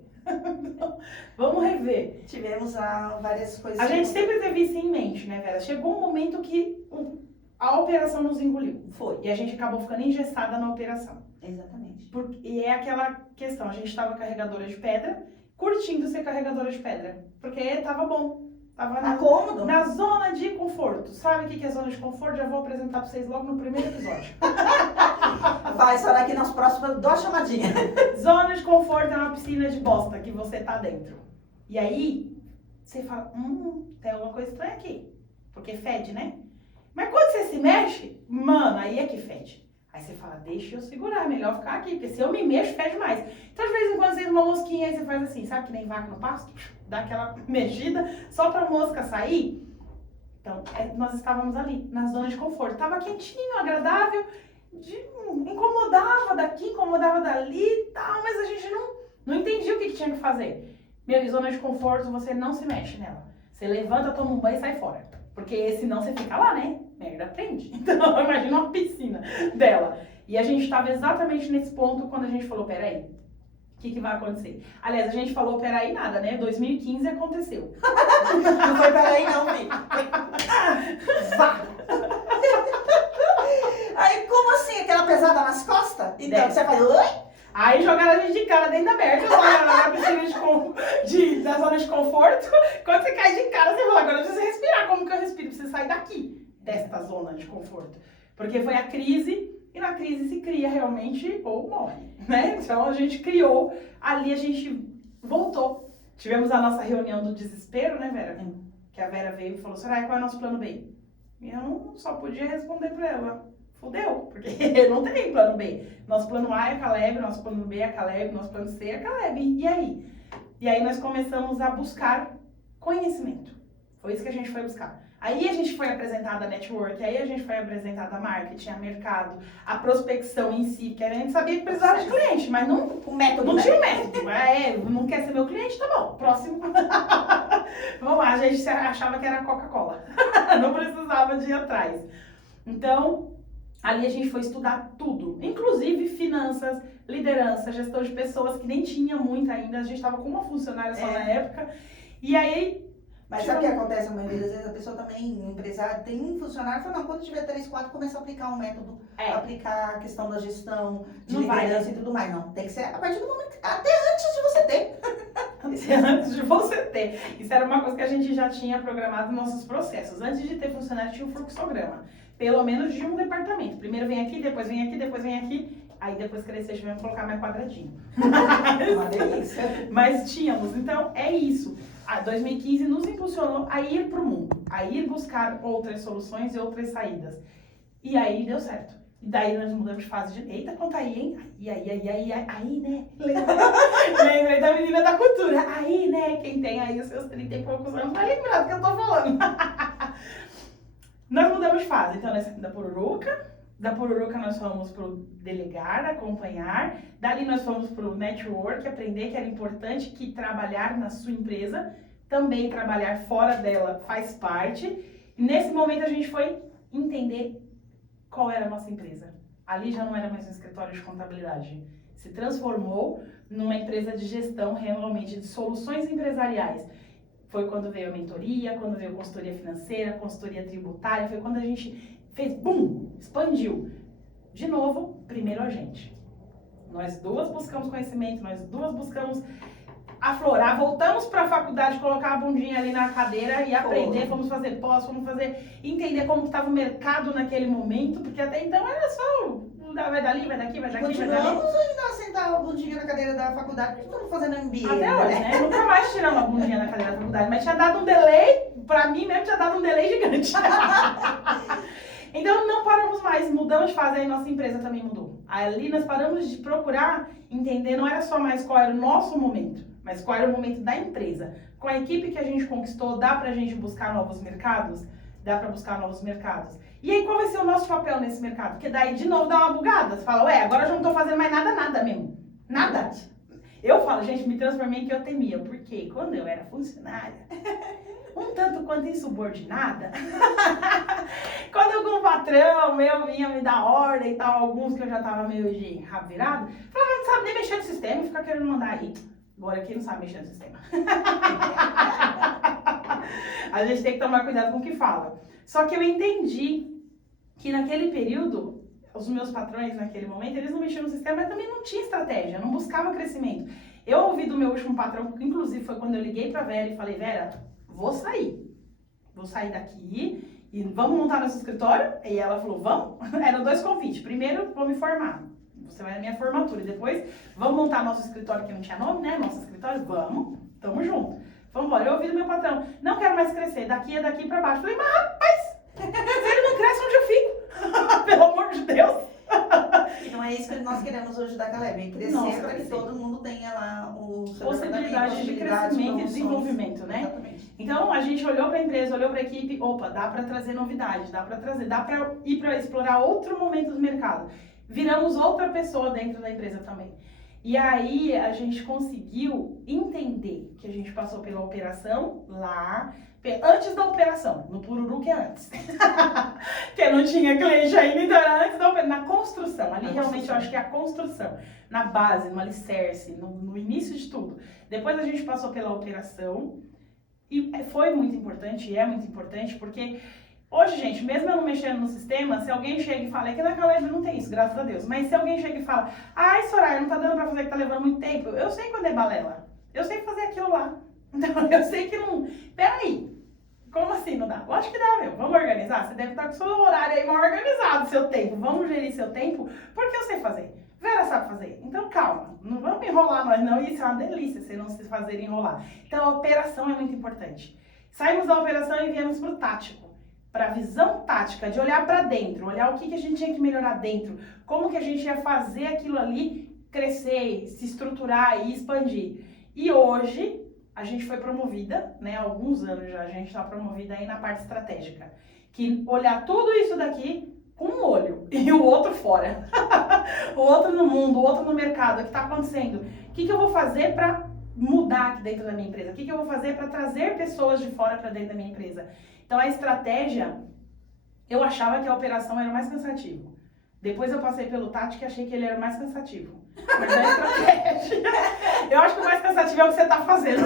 Vamos rever. Tivemos várias coisas. A gente sempre teve isso em mente, né, Vera? Chegou um momento que a operação nos engoliu. Foi. E a gente acabou ficando engessada na operação. Exatamente. E é aquela questão, a gente estava carregadora de pedra, curtindo ser carregadora de pedra. Porque tava bom. Tava cômodo. Na zona de conforto. Sabe o que é zona de conforto? Já vou apresentar pra vocês logo no primeiro episódio. Vai, só daqui nas próximas 2 chamadinhas. Zona de conforto é uma piscina de bosta que você tá dentro. E aí, você fala, tem alguma coisa estranha aqui. Porque fede, né? Mas quando você se mexe, mano, aí é que fede. Aí você fala, deixa eu segurar, melhor ficar aqui, porque se eu me mexo, fede mais. Então, de vez em quando, você tem uma mosquinha, aí você faz assim, sabe que nem vaca no pasto? Dá aquela mexida, só pra mosca sair. Então, nós estávamos ali, na zona de conforto. Tava quentinho, agradável, incomodava daqui, incomodava dali e tal, mas a gente não entendia o que tinha que fazer. Minha zona de conforto, você não se mexe nela. Você levanta, toma um banho e sai fora. Porque senão você fica lá, né? Merda prende. Então, imagina uma piscina dela. E a gente estava exatamente nesse ponto quando a gente falou, peraí, o que vai acontecer? Aliás, a gente falou, peraí, nada, né? 2015 aconteceu. Não foi peraí não, filho. Vá! Aí, como assim? Aquela pesada nas costas? Então, você faz, oi? Aí jogaram a gente de cara dentro da aberta, na piscina da zona de conforto. Quando você cai de cara, você fala, agora eu preciso respirar. Como que eu respiro? Preciso sair daqui, desta zona de conforto. Porque foi a crise, e na crise se cria realmente ou morre, né? Então a gente criou, ali a gente voltou. Tivemos a nossa reunião do desespero, né, Vera? Que a Vera veio e falou, Soraya, qual é o nosso plano B? E eu só podia responder pra ela. Fudeu, porque não tem plano B. Nosso plano A é a Caleb, nosso plano B é a Caleb, nosso plano C é a Caleb. E aí? E aí nós começamos a buscar conhecimento. Foi isso que a gente foi buscar. Aí a gente foi apresentada a network, aí a gente foi apresentada a marketing, a mercado, a prospecção em si, que a gente sabia que precisava de cliente, mas não, O método, não né? tinha um método. Não quer ser meu cliente? Tá bom, próximo. Vamos lá, a gente achava que era Coca-Cola. Não precisava de ir atrás. Então, ali a gente foi estudar tudo, inclusive finanças, liderança, gestão de pessoas, que nem tinha muito ainda, a gente estava com uma funcionária só na época. E aí... Mas sabe o que acontece a maioria das vezes? A pessoa também, o empresário, tem um funcionário e fala, não, quando tiver 3, 4, começa a aplicar um método, aplicar a questão da gestão, de liderança e tudo mais. Não, tem que ser a partir do momento, até antes de você ter. Antes de você ter. Isso era uma coisa que a gente já tinha programado nos nossos processos. Antes de ter funcionário, tinha um fluxograma. Pelo menos de um departamento. Primeiro vem aqui, depois vem aqui, depois vem aqui. Aí depois crescer, tivemos que colocar mais quadradinho. Uma delícia. Mas tínhamos. Então, é isso. A 2015 nos impulsionou a ir para o mundo. A ir buscar outras soluções e outras saídas. E aí deu certo. E daí nós mudamos de fase de... Eita, conta aí, hein? Aí, né? Lembrei da menina da cultura. Aí, né? Quem tem aí os seus 30 e poucos anos vai lembrar do que eu tô falando. Nós mudamos de fase. Então, nós saímos da Pururuca. Da Pururuca nós fomos pro delegar, acompanhar. Dali nós fomos pro network, aprender que era importante que trabalhar na sua empresa, também trabalhar fora dela faz parte. E nesse momento a gente foi entender qual era a nossa empresa. Ali já não era mais um escritório de contabilidade. Se transformou numa empresa de gestão realmente de soluções empresariais. Foi quando veio a mentoria, quando veio a consultoria financeira, consultoria tributária, foi quando a gente fez, bum, expandiu. De novo, primeiro a gente. Nós duas buscamos conhecimento, nós duas buscamos aflorar, voltamos para a faculdade, colocar a bundinha ali na cadeira e aprender, fomos fazer pós, fomos fazer, entender como estava o mercado naquele momento, porque até então era só, vai dali, vai daqui, vai daqui, vai dali. Continuamos ainda a sentar a bundinha na cadeira da faculdade, porque estamos fazendo MBA. Até hoje, né? Nunca mais tiramos a bundinha da cadeira da faculdade, mas tinha dado um delay, pra mim mesmo tinha dado um delay gigante. Então não paramos mais, mudamos de fase, aí nossa empresa também mudou. Ali nós paramos de procurar entender, não era só mais qual era o nosso momento, mas qual era o momento da empresa. Com a equipe que a gente conquistou, dá pra gente buscar novos mercados? Dá pra buscar novos mercados. E aí qual vai ser o nosso papel nesse mercado? Porque daí de novo dá uma bugada, você fala, ué, agora eu já não tô fazendo mais nada mesmo. Nada. Eu falo, gente, me transformei em que eu temia, porque quando eu era funcionária, um tanto quanto insubordinada, quando algum patrão meu vinha me dar ordem e tal, alguns que eu já tava meio de rabo virado, falava, não sabe nem mexer no sistema e fica querendo mandar aí. Agora quem não sabe mexer no sistema. A gente tem que tomar cuidado com o que fala. Só que eu entendi que naquele período, os meus patrões naquele momento, eles não mexiam no sistema, mas também não tinha estratégia, não buscava crescimento. Eu ouvi do meu último patrão, que inclusive foi quando eu liguei pra Vera e falei, Vera, vou sair daqui e vamos montar nosso escritório? E ela falou, vamos? Eram 2 convites. Primeiro, vou me formar. Você vai na minha formatura. E depois, vamos montar nosso escritório, que não tinha nome, né? Nosso escritório, vamos, tamo junto. Vamos embora. Eu ouvi do meu patrão, não quero mais crescer, daqui é daqui pra baixo. Falei, mas rapaz, se ele não cresce, de Deus. E não é isso que nós queremos hoje da Caleb, é Nossa, crescer para que sim. todo mundo tenha lá o seu Possibilidade de crescimento e promoções. desenvolvimento, né? Exatamente. Então, a gente olhou para a empresa, olhou para a equipe, opa, dá para trazer novidade, dá para ir para explorar outro momento do mercado. Viramos outra pessoa dentro da empresa também. E aí, a gente conseguiu entender que a gente passou pela operação lá, antes da operação, no Pururu que é antes. Que não tinha cliente ainda, então era antes da operação, na construção. Ali realmente eu acho que é a construção, na base, no alicerce, no início de tudo. Depois a gente passou pela operação e foi muito importante, e é muito importante, porque hoje, gente, mesmo eu não mexendo no sistema, se alguém chega e fala, é que na Caleb não tem isso, graças a Deus, mas se alguém chega e fala, ai, Soraya, não tá dando pra fazer, que tá levando muito tempo, eu sei quando é balela, eu sei fazer aquilo lá, então eu sei que não, peraí, como assim não dá? Lógico que dá, meu, vamos organizar, você deve estar com o seu horário aí mal organizado, seu tempo, vamos gerir seu tempo, porque eu sei fazer. Vera sabe fazer, então calma, não vamos enrolar nós não, isso é uma delícia, se não se fazer enrolar. Então a operação é muito importante. Saímos da operação e viemos para o tático, para a visão tática, de olhar para dentro, olhar o que a gente tinha que melhorar dentro, como que a gente ia fazer aquilo ali crescer, se estruturar e expandir. E hoje a gente foi promovida, né, há alguns anos já a gente está promovida aí na parte estratégica, que olhar tudo isso daqui com um olho e o outro fora, o outro no mundo, o outro no mercado, o que está acontecendo, o que eu vou fazer para mudar aqui dentro da minha empresa, o que eu vou fazer para trazer pessoas de fora para dentro da minha empresa. Então a estratégia, eu achava que a operação era o mais cansativo. Depois eu passei pelo tático e achei que ele era o mais cansativo. Mas a estratégia, eu acho que o mais cansativo é o que você está fazendo.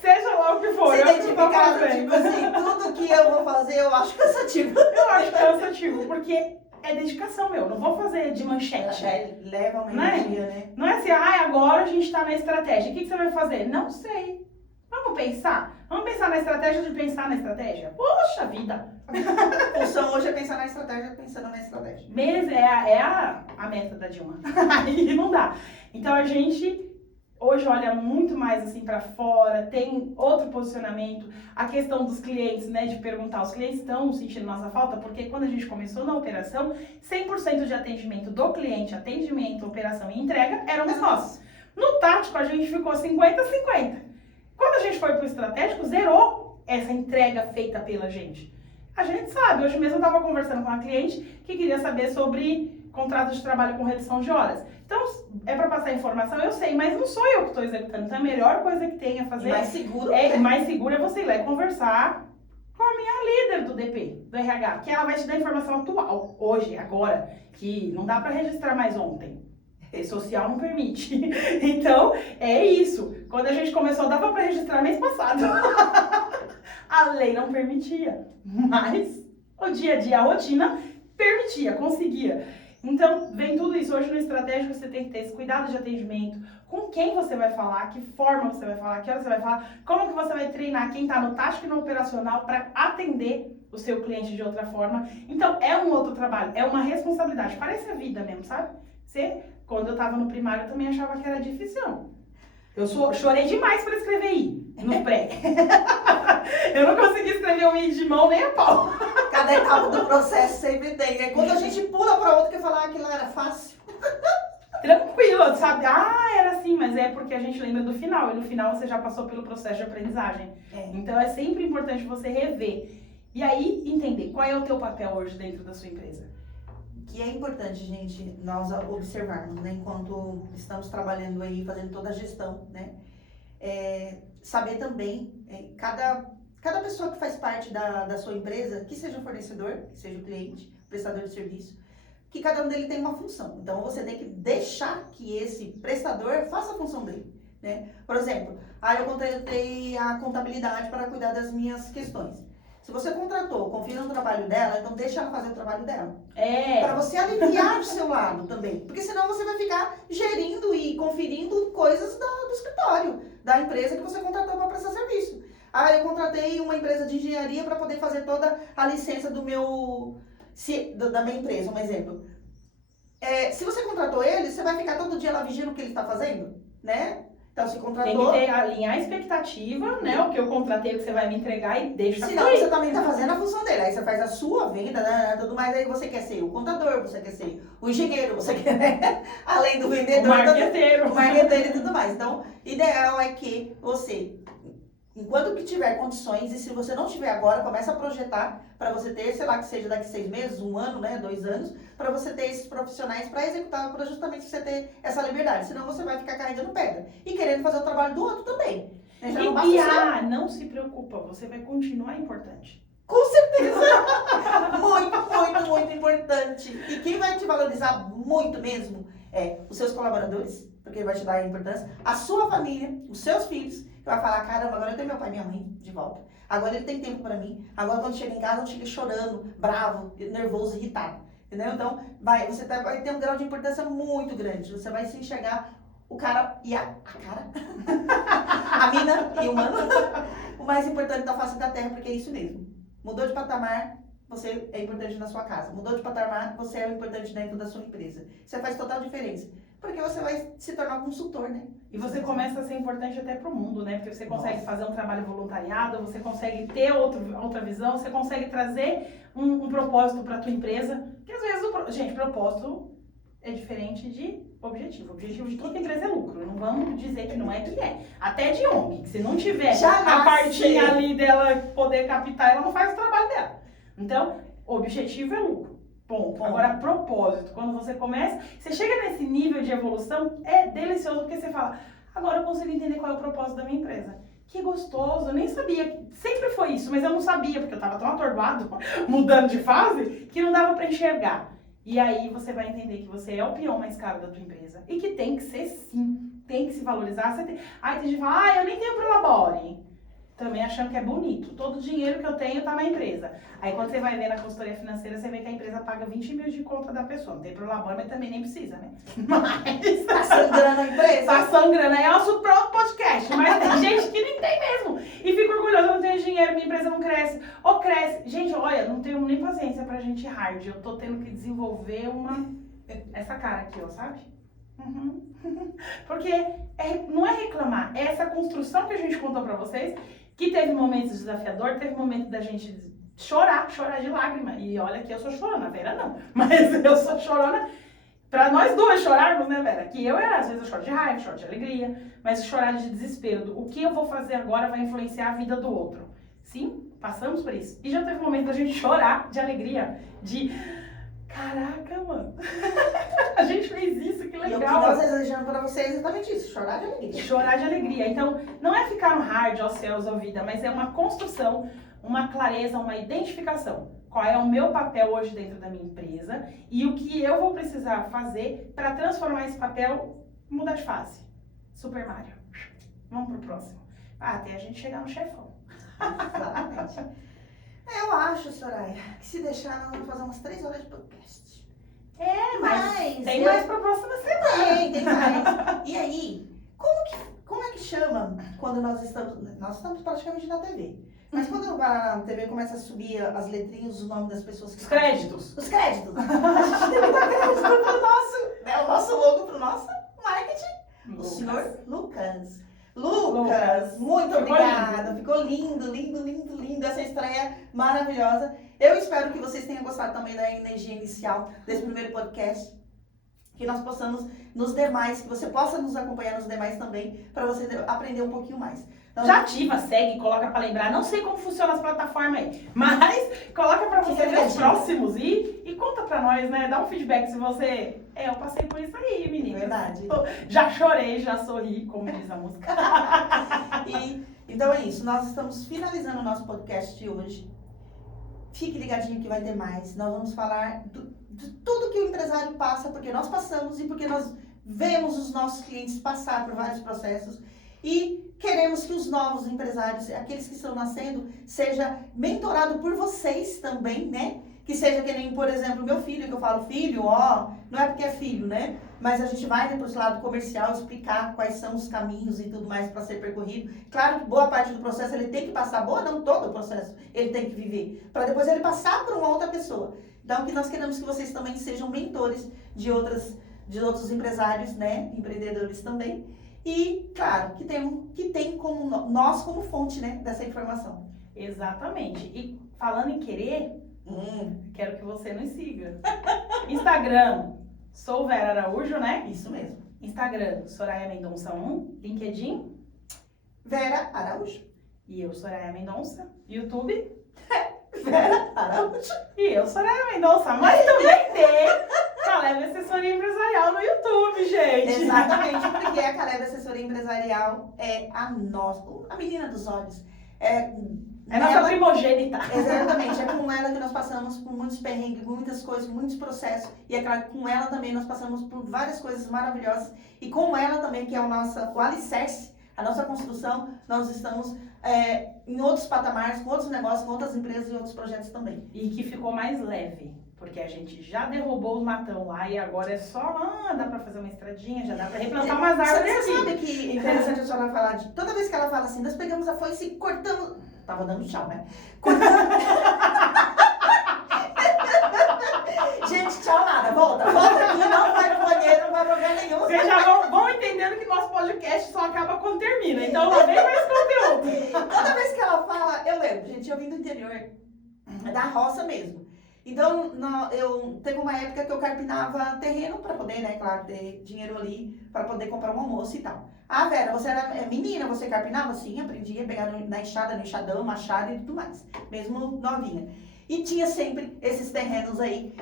Seja lá o que for, eu acho que eu tô fazendo. Tipo assim, tudo que eu vou fazer eu acho cansativo. Eu acho cansativo, porque é dedicação, meu. Não vou fazer de manchete. Leva uma Né? energia, né? Não é assim, agora a gente tá na estratégia. O que você vai fazer? Não sei. Vamos pensar? Vamos pensar na estratégia de pensar na estratégia? Poxa vida! A função hoje é pensar na estratégia, pensando na estratégia. Mesmo é a meta da Dilma. Aí não dá. Então a gente hoje olha muito mais assim para fora, tem outro posicionamento, a questão dos clientes, né, de perguntar, os clientes estão sentindo nossa falta, porque quando a gente começou na operação, 100% de atendimento do cliente, atendimento, operação e entrega, éramos nós. No tático, a gente ficou 50-50. Quando a gente foi pro estratégico, zerou essa entrega feita pela gente. A gente sabe, hoje mesmo eu estava conversando com uma cliente que queria saber sobre contrato de trabalho com redução de horas. Então, é para passar informação, eu sei, mas não sou eu que estou executando. Então, a melhor coisa que tem a fazer... Mais seguro. Mais seguro é você ir lá e conversar com a minha líder do DP, do RH, que ela vai te dar informação atual, hoje, agora, que não dá para registrar mais ontem. Rede social não permite. Então, é isso. Quando a gente começou, dava para registrar mês passado. A lei não permitia, mas o dia a dia, a rotina, permitia, conseguia. Então, vem tudo isso. Hoje no estratégico você tem que ter esse cuidado de atendimento, com quem você vai falar, que forma você vai falar, que hora você vai falar, como que você vai treinar quem está no tático e no operacional para atender o seu cliente de outra forma. Então, é um outro trabalho, é uma responsabilidade. Parece a vida mesmo, sabe? Quando eu estava no primário, eu também achava que era difícil. Eu chorei demais para escrever I no pré. Eu não consegui escrever o I de mão nem a pau. Cada etapa do processo sempre tem. É quando a gente pula para outra que falar que lá era fácil. Tranquilo, sabe? Era assim, mas é porque a gente lembra do final. E no final você já passou pelo processo de aprendizagem. Então é sempre importante você rever. E aí entender qual é o teu papel hoje dentro da sua empresa. Que é importante, gente, nós observarmos, né? Enquanto estamos trabalhando aí, fazendo toda a gestão, né? Saber também, cada pessoa que faz parte da sua empresa, que seja o fornecedor, que seja o cliente, prestador de serviço, que cada um dele tem uma função. Então, você tem que deixar que esse prestador faça a função dele, né? Por exemplo, eu contratei a contabilidade para cuidar das minhas questões. Se você contratou, confia no trabalho dela, então deixa ela fazer o trabalho dela. Para você aliviar o seu lado também. Porque senão você vai ficar gerindo e conferindo coisas do escritório, da empresa que você contratou para prestar serviço. Eu contratei uma empresa de engenharia para poder fazer toda a licença da minha empresa, um exemplo. Se você contratou ele, você vai ficar todo dia lá vigiando o que ele está fazendo, né? Então, se Tem contratou... que alinhar a expectativa, né? O que eu contratei, o que você vai me entregar e deixa Senão fluir. você também está fazendo a função dele. Aí você faz a sua venda, né, tudo mais. Aí você quer ser o contador, você quer ser o engenheiro, você quer, né? Além do vendedor, O marqueteiro. o marqueteiro e tudo mais. Então, ideal é que você, enquanto que tiver condições, e se você não tiver agora, começa a projetar para você ter, sei lá, que seja daqui 6 meses, 1 ano, né, 2 anos, para você ter esses profissionais para executar, para justamente você ter essa liberdade. Senão você vai ficar carregando pedra e querendo fazer o trabalho do outro também. Né? Já não basta o seu. Não se preocupa, você vai continuar importante. Com certeza! Muito importante. E quem vai te valorizar muito mesmo é os seus colaboradores, porque vai te dar a importância, a sua família, os seus filhos, que vai falar, caramba, agora eu tenho meu pai e minha mãe de volta. Agora ele tem tempo pra mim. Agora quando chega em casa, não chega chorando, bravo, nervoso, irritado. Entendeu? Então, você vai ter um grau de importância muito grande. Você vai se enxergar o cara e a cara, a mina e o mano, o mais importante da face da terra, porque é isso mesmo. Mudou de patamar, você é importante na sua casa. Mudou de patamar, você é importante dentro da sua empresa. Isso faz total diferença. Porque você vai se tornar um consultor, né? E você começa a ser importante até pro mundo, né? Porque você consegue fazer um trabalho voluntariado, você consegue ter outra visão, você consegue trazer um propósito para tua empresa. Que às vezes, gente, propósito é diferente de objetivo. O objetivo de toda empresa é lucro. Não vamos dizer que não é, que é. Até de ONG, que se não tiver a partinha ali dela poder captar, ela não faz o trabalho dela. Então, o objetivo é lucro. Ponto. Agora, propósito. Quando você começa, você chega nesse nível de evolução, é delicioso, porque você fala, agora eu consigo entender qual é o propósito da minha empresa. Que gostoso, eu nem sabia. Sempre foi isso, mas eu não sabia, porque eu estava tão atordoado, mudando de fase, que não dava para enxergar. E aí você vai entender que você é o peão mais caro da tua empresa. E que tem que ser sim, tem que se valorizar. Aí tem gente que fala, eu nem tenho Prolabore. Também achando que é bonito. Todo o dinheiro que eu tenho tá na empresa. Aí quando você vai ver na consultoria financeira, você vê que a empresa paga 20 mil de conta da pessoa. Não tem Prolabore, mas também nem precisa, né? Mas... Tá sangrando a empresa. Tá sangrando. É nosso próprio podcast. Mas tem gente que nem tem mesmo. E fica orgulhosa, eu não tenho dinheiro, minha empresa não cresce. Ou cresce. Gente, olha, não tenho nem paciência pra gente hard. Eu tô tendo que desenvolver essa cara aqui, ó, sabe? Uhum. Porque não é reclamar. É essa construção que a gente contou pra vocês, que teve momentos desafiadores, teve momentos da gente chorar de lágrima. E olha que eu sou chorona, a Vera não. Mas eu sou chorona pra nós duas chorarmos, né, Vera? Que às vezes eu choro de raiva, choro de alegria, mas chorar de desespero. O que eu vou fazer agora vai influenciar a vida do outro. Sim, passamos por isso. E já teve momento da gente chorar de alegria, caraca, mano. A gente fez isso, que legal. E o que nós desejamos para você é exatamente isso, chorar de alegria. Chorar de alegria. Então, não é ficar no hard, ó céus, ó vida, mas é uma construção, uma clareza, uma identificação. Qual é o meu papel hoje dentro da minha empresa e o que eu vou precisar fazer para transformar esse papel, mudar de fase. Super Mario. Vamos pro próximo. Até a gente chegar no chefão. Exatamente. Eu acho, Soraya, que se deixar, nós vamos fazer umas 3 horas de podcast. Mas tem mais pra próxima semana. Tem mais. E aí, como é que chama quando nós estamos praticamente na TV. Mas quando a TV começa a subir as letrinhas, os nomes das pessoas que... Os créditos. Os créditos. A gente tem que dar crédito pro o nosso logo, pro nosso marketing. O senhor Lucas. Lucas, muito obrigada. Ficou lindo essa estreia maravilhosa. Eu espero que vocês tenham gostado também da energia inicial desse primeiro podcast. Que nós possamos nos demais, que você possa nos acompanhar nos demais também, para você aprender um pouquinho mais. Então, já ativa, segue, coloca pra lembrar. Não sei como funciona as plataformas aí, mas coloca pra você ver os próximos e conta pra nós, né? Dá um feedback se você... eu passei por isso aí, menina. Verdade. Já chorei, já sorri, como diz a música. Então é isso, nós estamos finalizando o nosso podcast de hoje. Fique ligadinho que vai ter mais. Nós vamos falar de tudo que o empresário passa, porque nós passamos e porque nós vemos os nossos clientes passar por vários processos. E queremos que os novos empresários, aqueles que estão nascendo, seja mentorado por vocês também, né? Que seja que nem, por exemplo, meu filho, que eu falo filho, não é porque é filho, né? Mas a gente vai para esse lado comercial explicar quais são os caminhos e tudo mais para ser percorrido. Claro que boa parte do processo ele tem que passar, não todo o processo ele tem que viver, para depois ele passar para uma outra pessoa. Então, que nós queremos que vocês também sejam mentores de outros empresários, né? Empreendedores também. E, claro, que tem como nós como fonte, né, dessa informação. Exatamente. E falando em querer, quero que você nos siga. Instagram, sou Vera Araújo, né? Isso mesmo. Instagram, Soraya Mendonça 1. LinkedIn, Vera Araújo. e eu, Soraya Mendonça. YouTube, Vera Araújo. e eu, Soraya Mendonça. Mas também tem Caleb Assessoria Empresarial no YouTube, gente. Exatamente, porque a Caleb Assessoria Empresarial é a menina dos olhos. É nossa primogênita. Exatamente, é com ela que nós passamos por muitos perrengues, muitas coisas, muitos processos. E é claro, com ela também nós passamos por várias coisas maravilhosas. E com ela também, que é o alicerce, a nossa construção, nós estamos em outros patamares, com outros negócios, com outras empresas e outros projetos também. E que ficou mais leve, porque a gente já derrubou os matão lá e agora é só, dá pra fazer uma estradinha, já dá pra replantar umas árvores Você aqui. sabe que é interessante a senhora falar de... Toda vez que ela fala assim, nós pegamos a foice e cortamos... Tava dando tchau, né? Cortamos... Gente, tchau nada. Volta aqui, não vai pro banheiro, não vai pra lugar nenhum. Vocês já vão entendendo que nosso podcast só acaba quando termina, então lá vem mais conteúdo. Toda vez que ela fala, eu lembro, gente, eu vim do interior, da roça mesmo. Então, teve uma época que eu carpinava terreno para poder, né, claro, ter dinheiro ali para poder comprar um almoço e tal. Ah, Vera, você era menina, você carpinava? Sim, aprendi a pegar na enxada, no enxadão, machado e tudo mais, mesmo novinha. E tinha sempre esses terrenos aí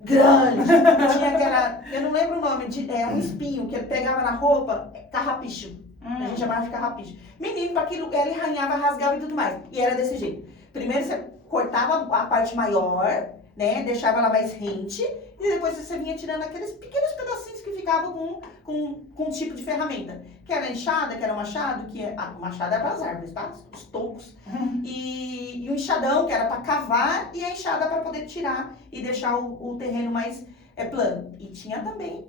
grandes. Tinha aquela, eu não lembro o nome, um espinho que ele pegava na roupa, carrapicho. A gente chamava de carrapicho. Menino, para aquilo, ele arranhava, rasgava e tudo mais. E era desse jeito. Primeiro você cortava a parte maior, né? Deixava ela mais rente. E depois você vinha tirando aqueles pequenos pedacinhos que ficavam com um tipo de ferramenta. Que era a enxada, que era o machado, o machado era para as árvores, tá? Os tocos. E o enxadão, que era para cavar, e a enxada para poder tirar e deixar o terreno mais plano. E tinha também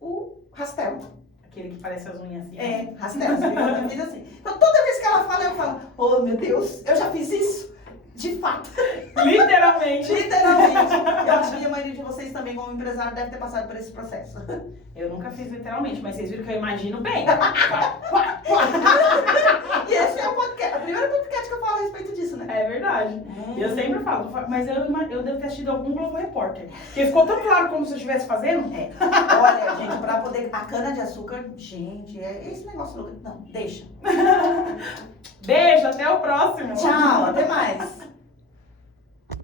o rastel. Aquele que parece as unhas assim. Rastel, eu fiz assim. Então toda vez que ela fala, eu falo, oh meu Deus, eu já fiz isso. De fato. Literalmente. Literalmente. Eu acho que a maioria de vocês também, como empresário, deve ter passado por esse processo. Eu nunca fiz literalmente, mas vocês viram que eu imagino bem. E esse é o primeiro podcast que eu falo a respeito disso, né? É verdade. Eu sempre falo, mas eu devo ter assistido algum Globo Repórter. Porque ficou tão claro como se eu estivesse fazendo. Olha, gente, pra poder... A cana-de-açúcar, gente, esse negócio louco. Não, deixa. Beijo, até o próximo. Tchau, até mais.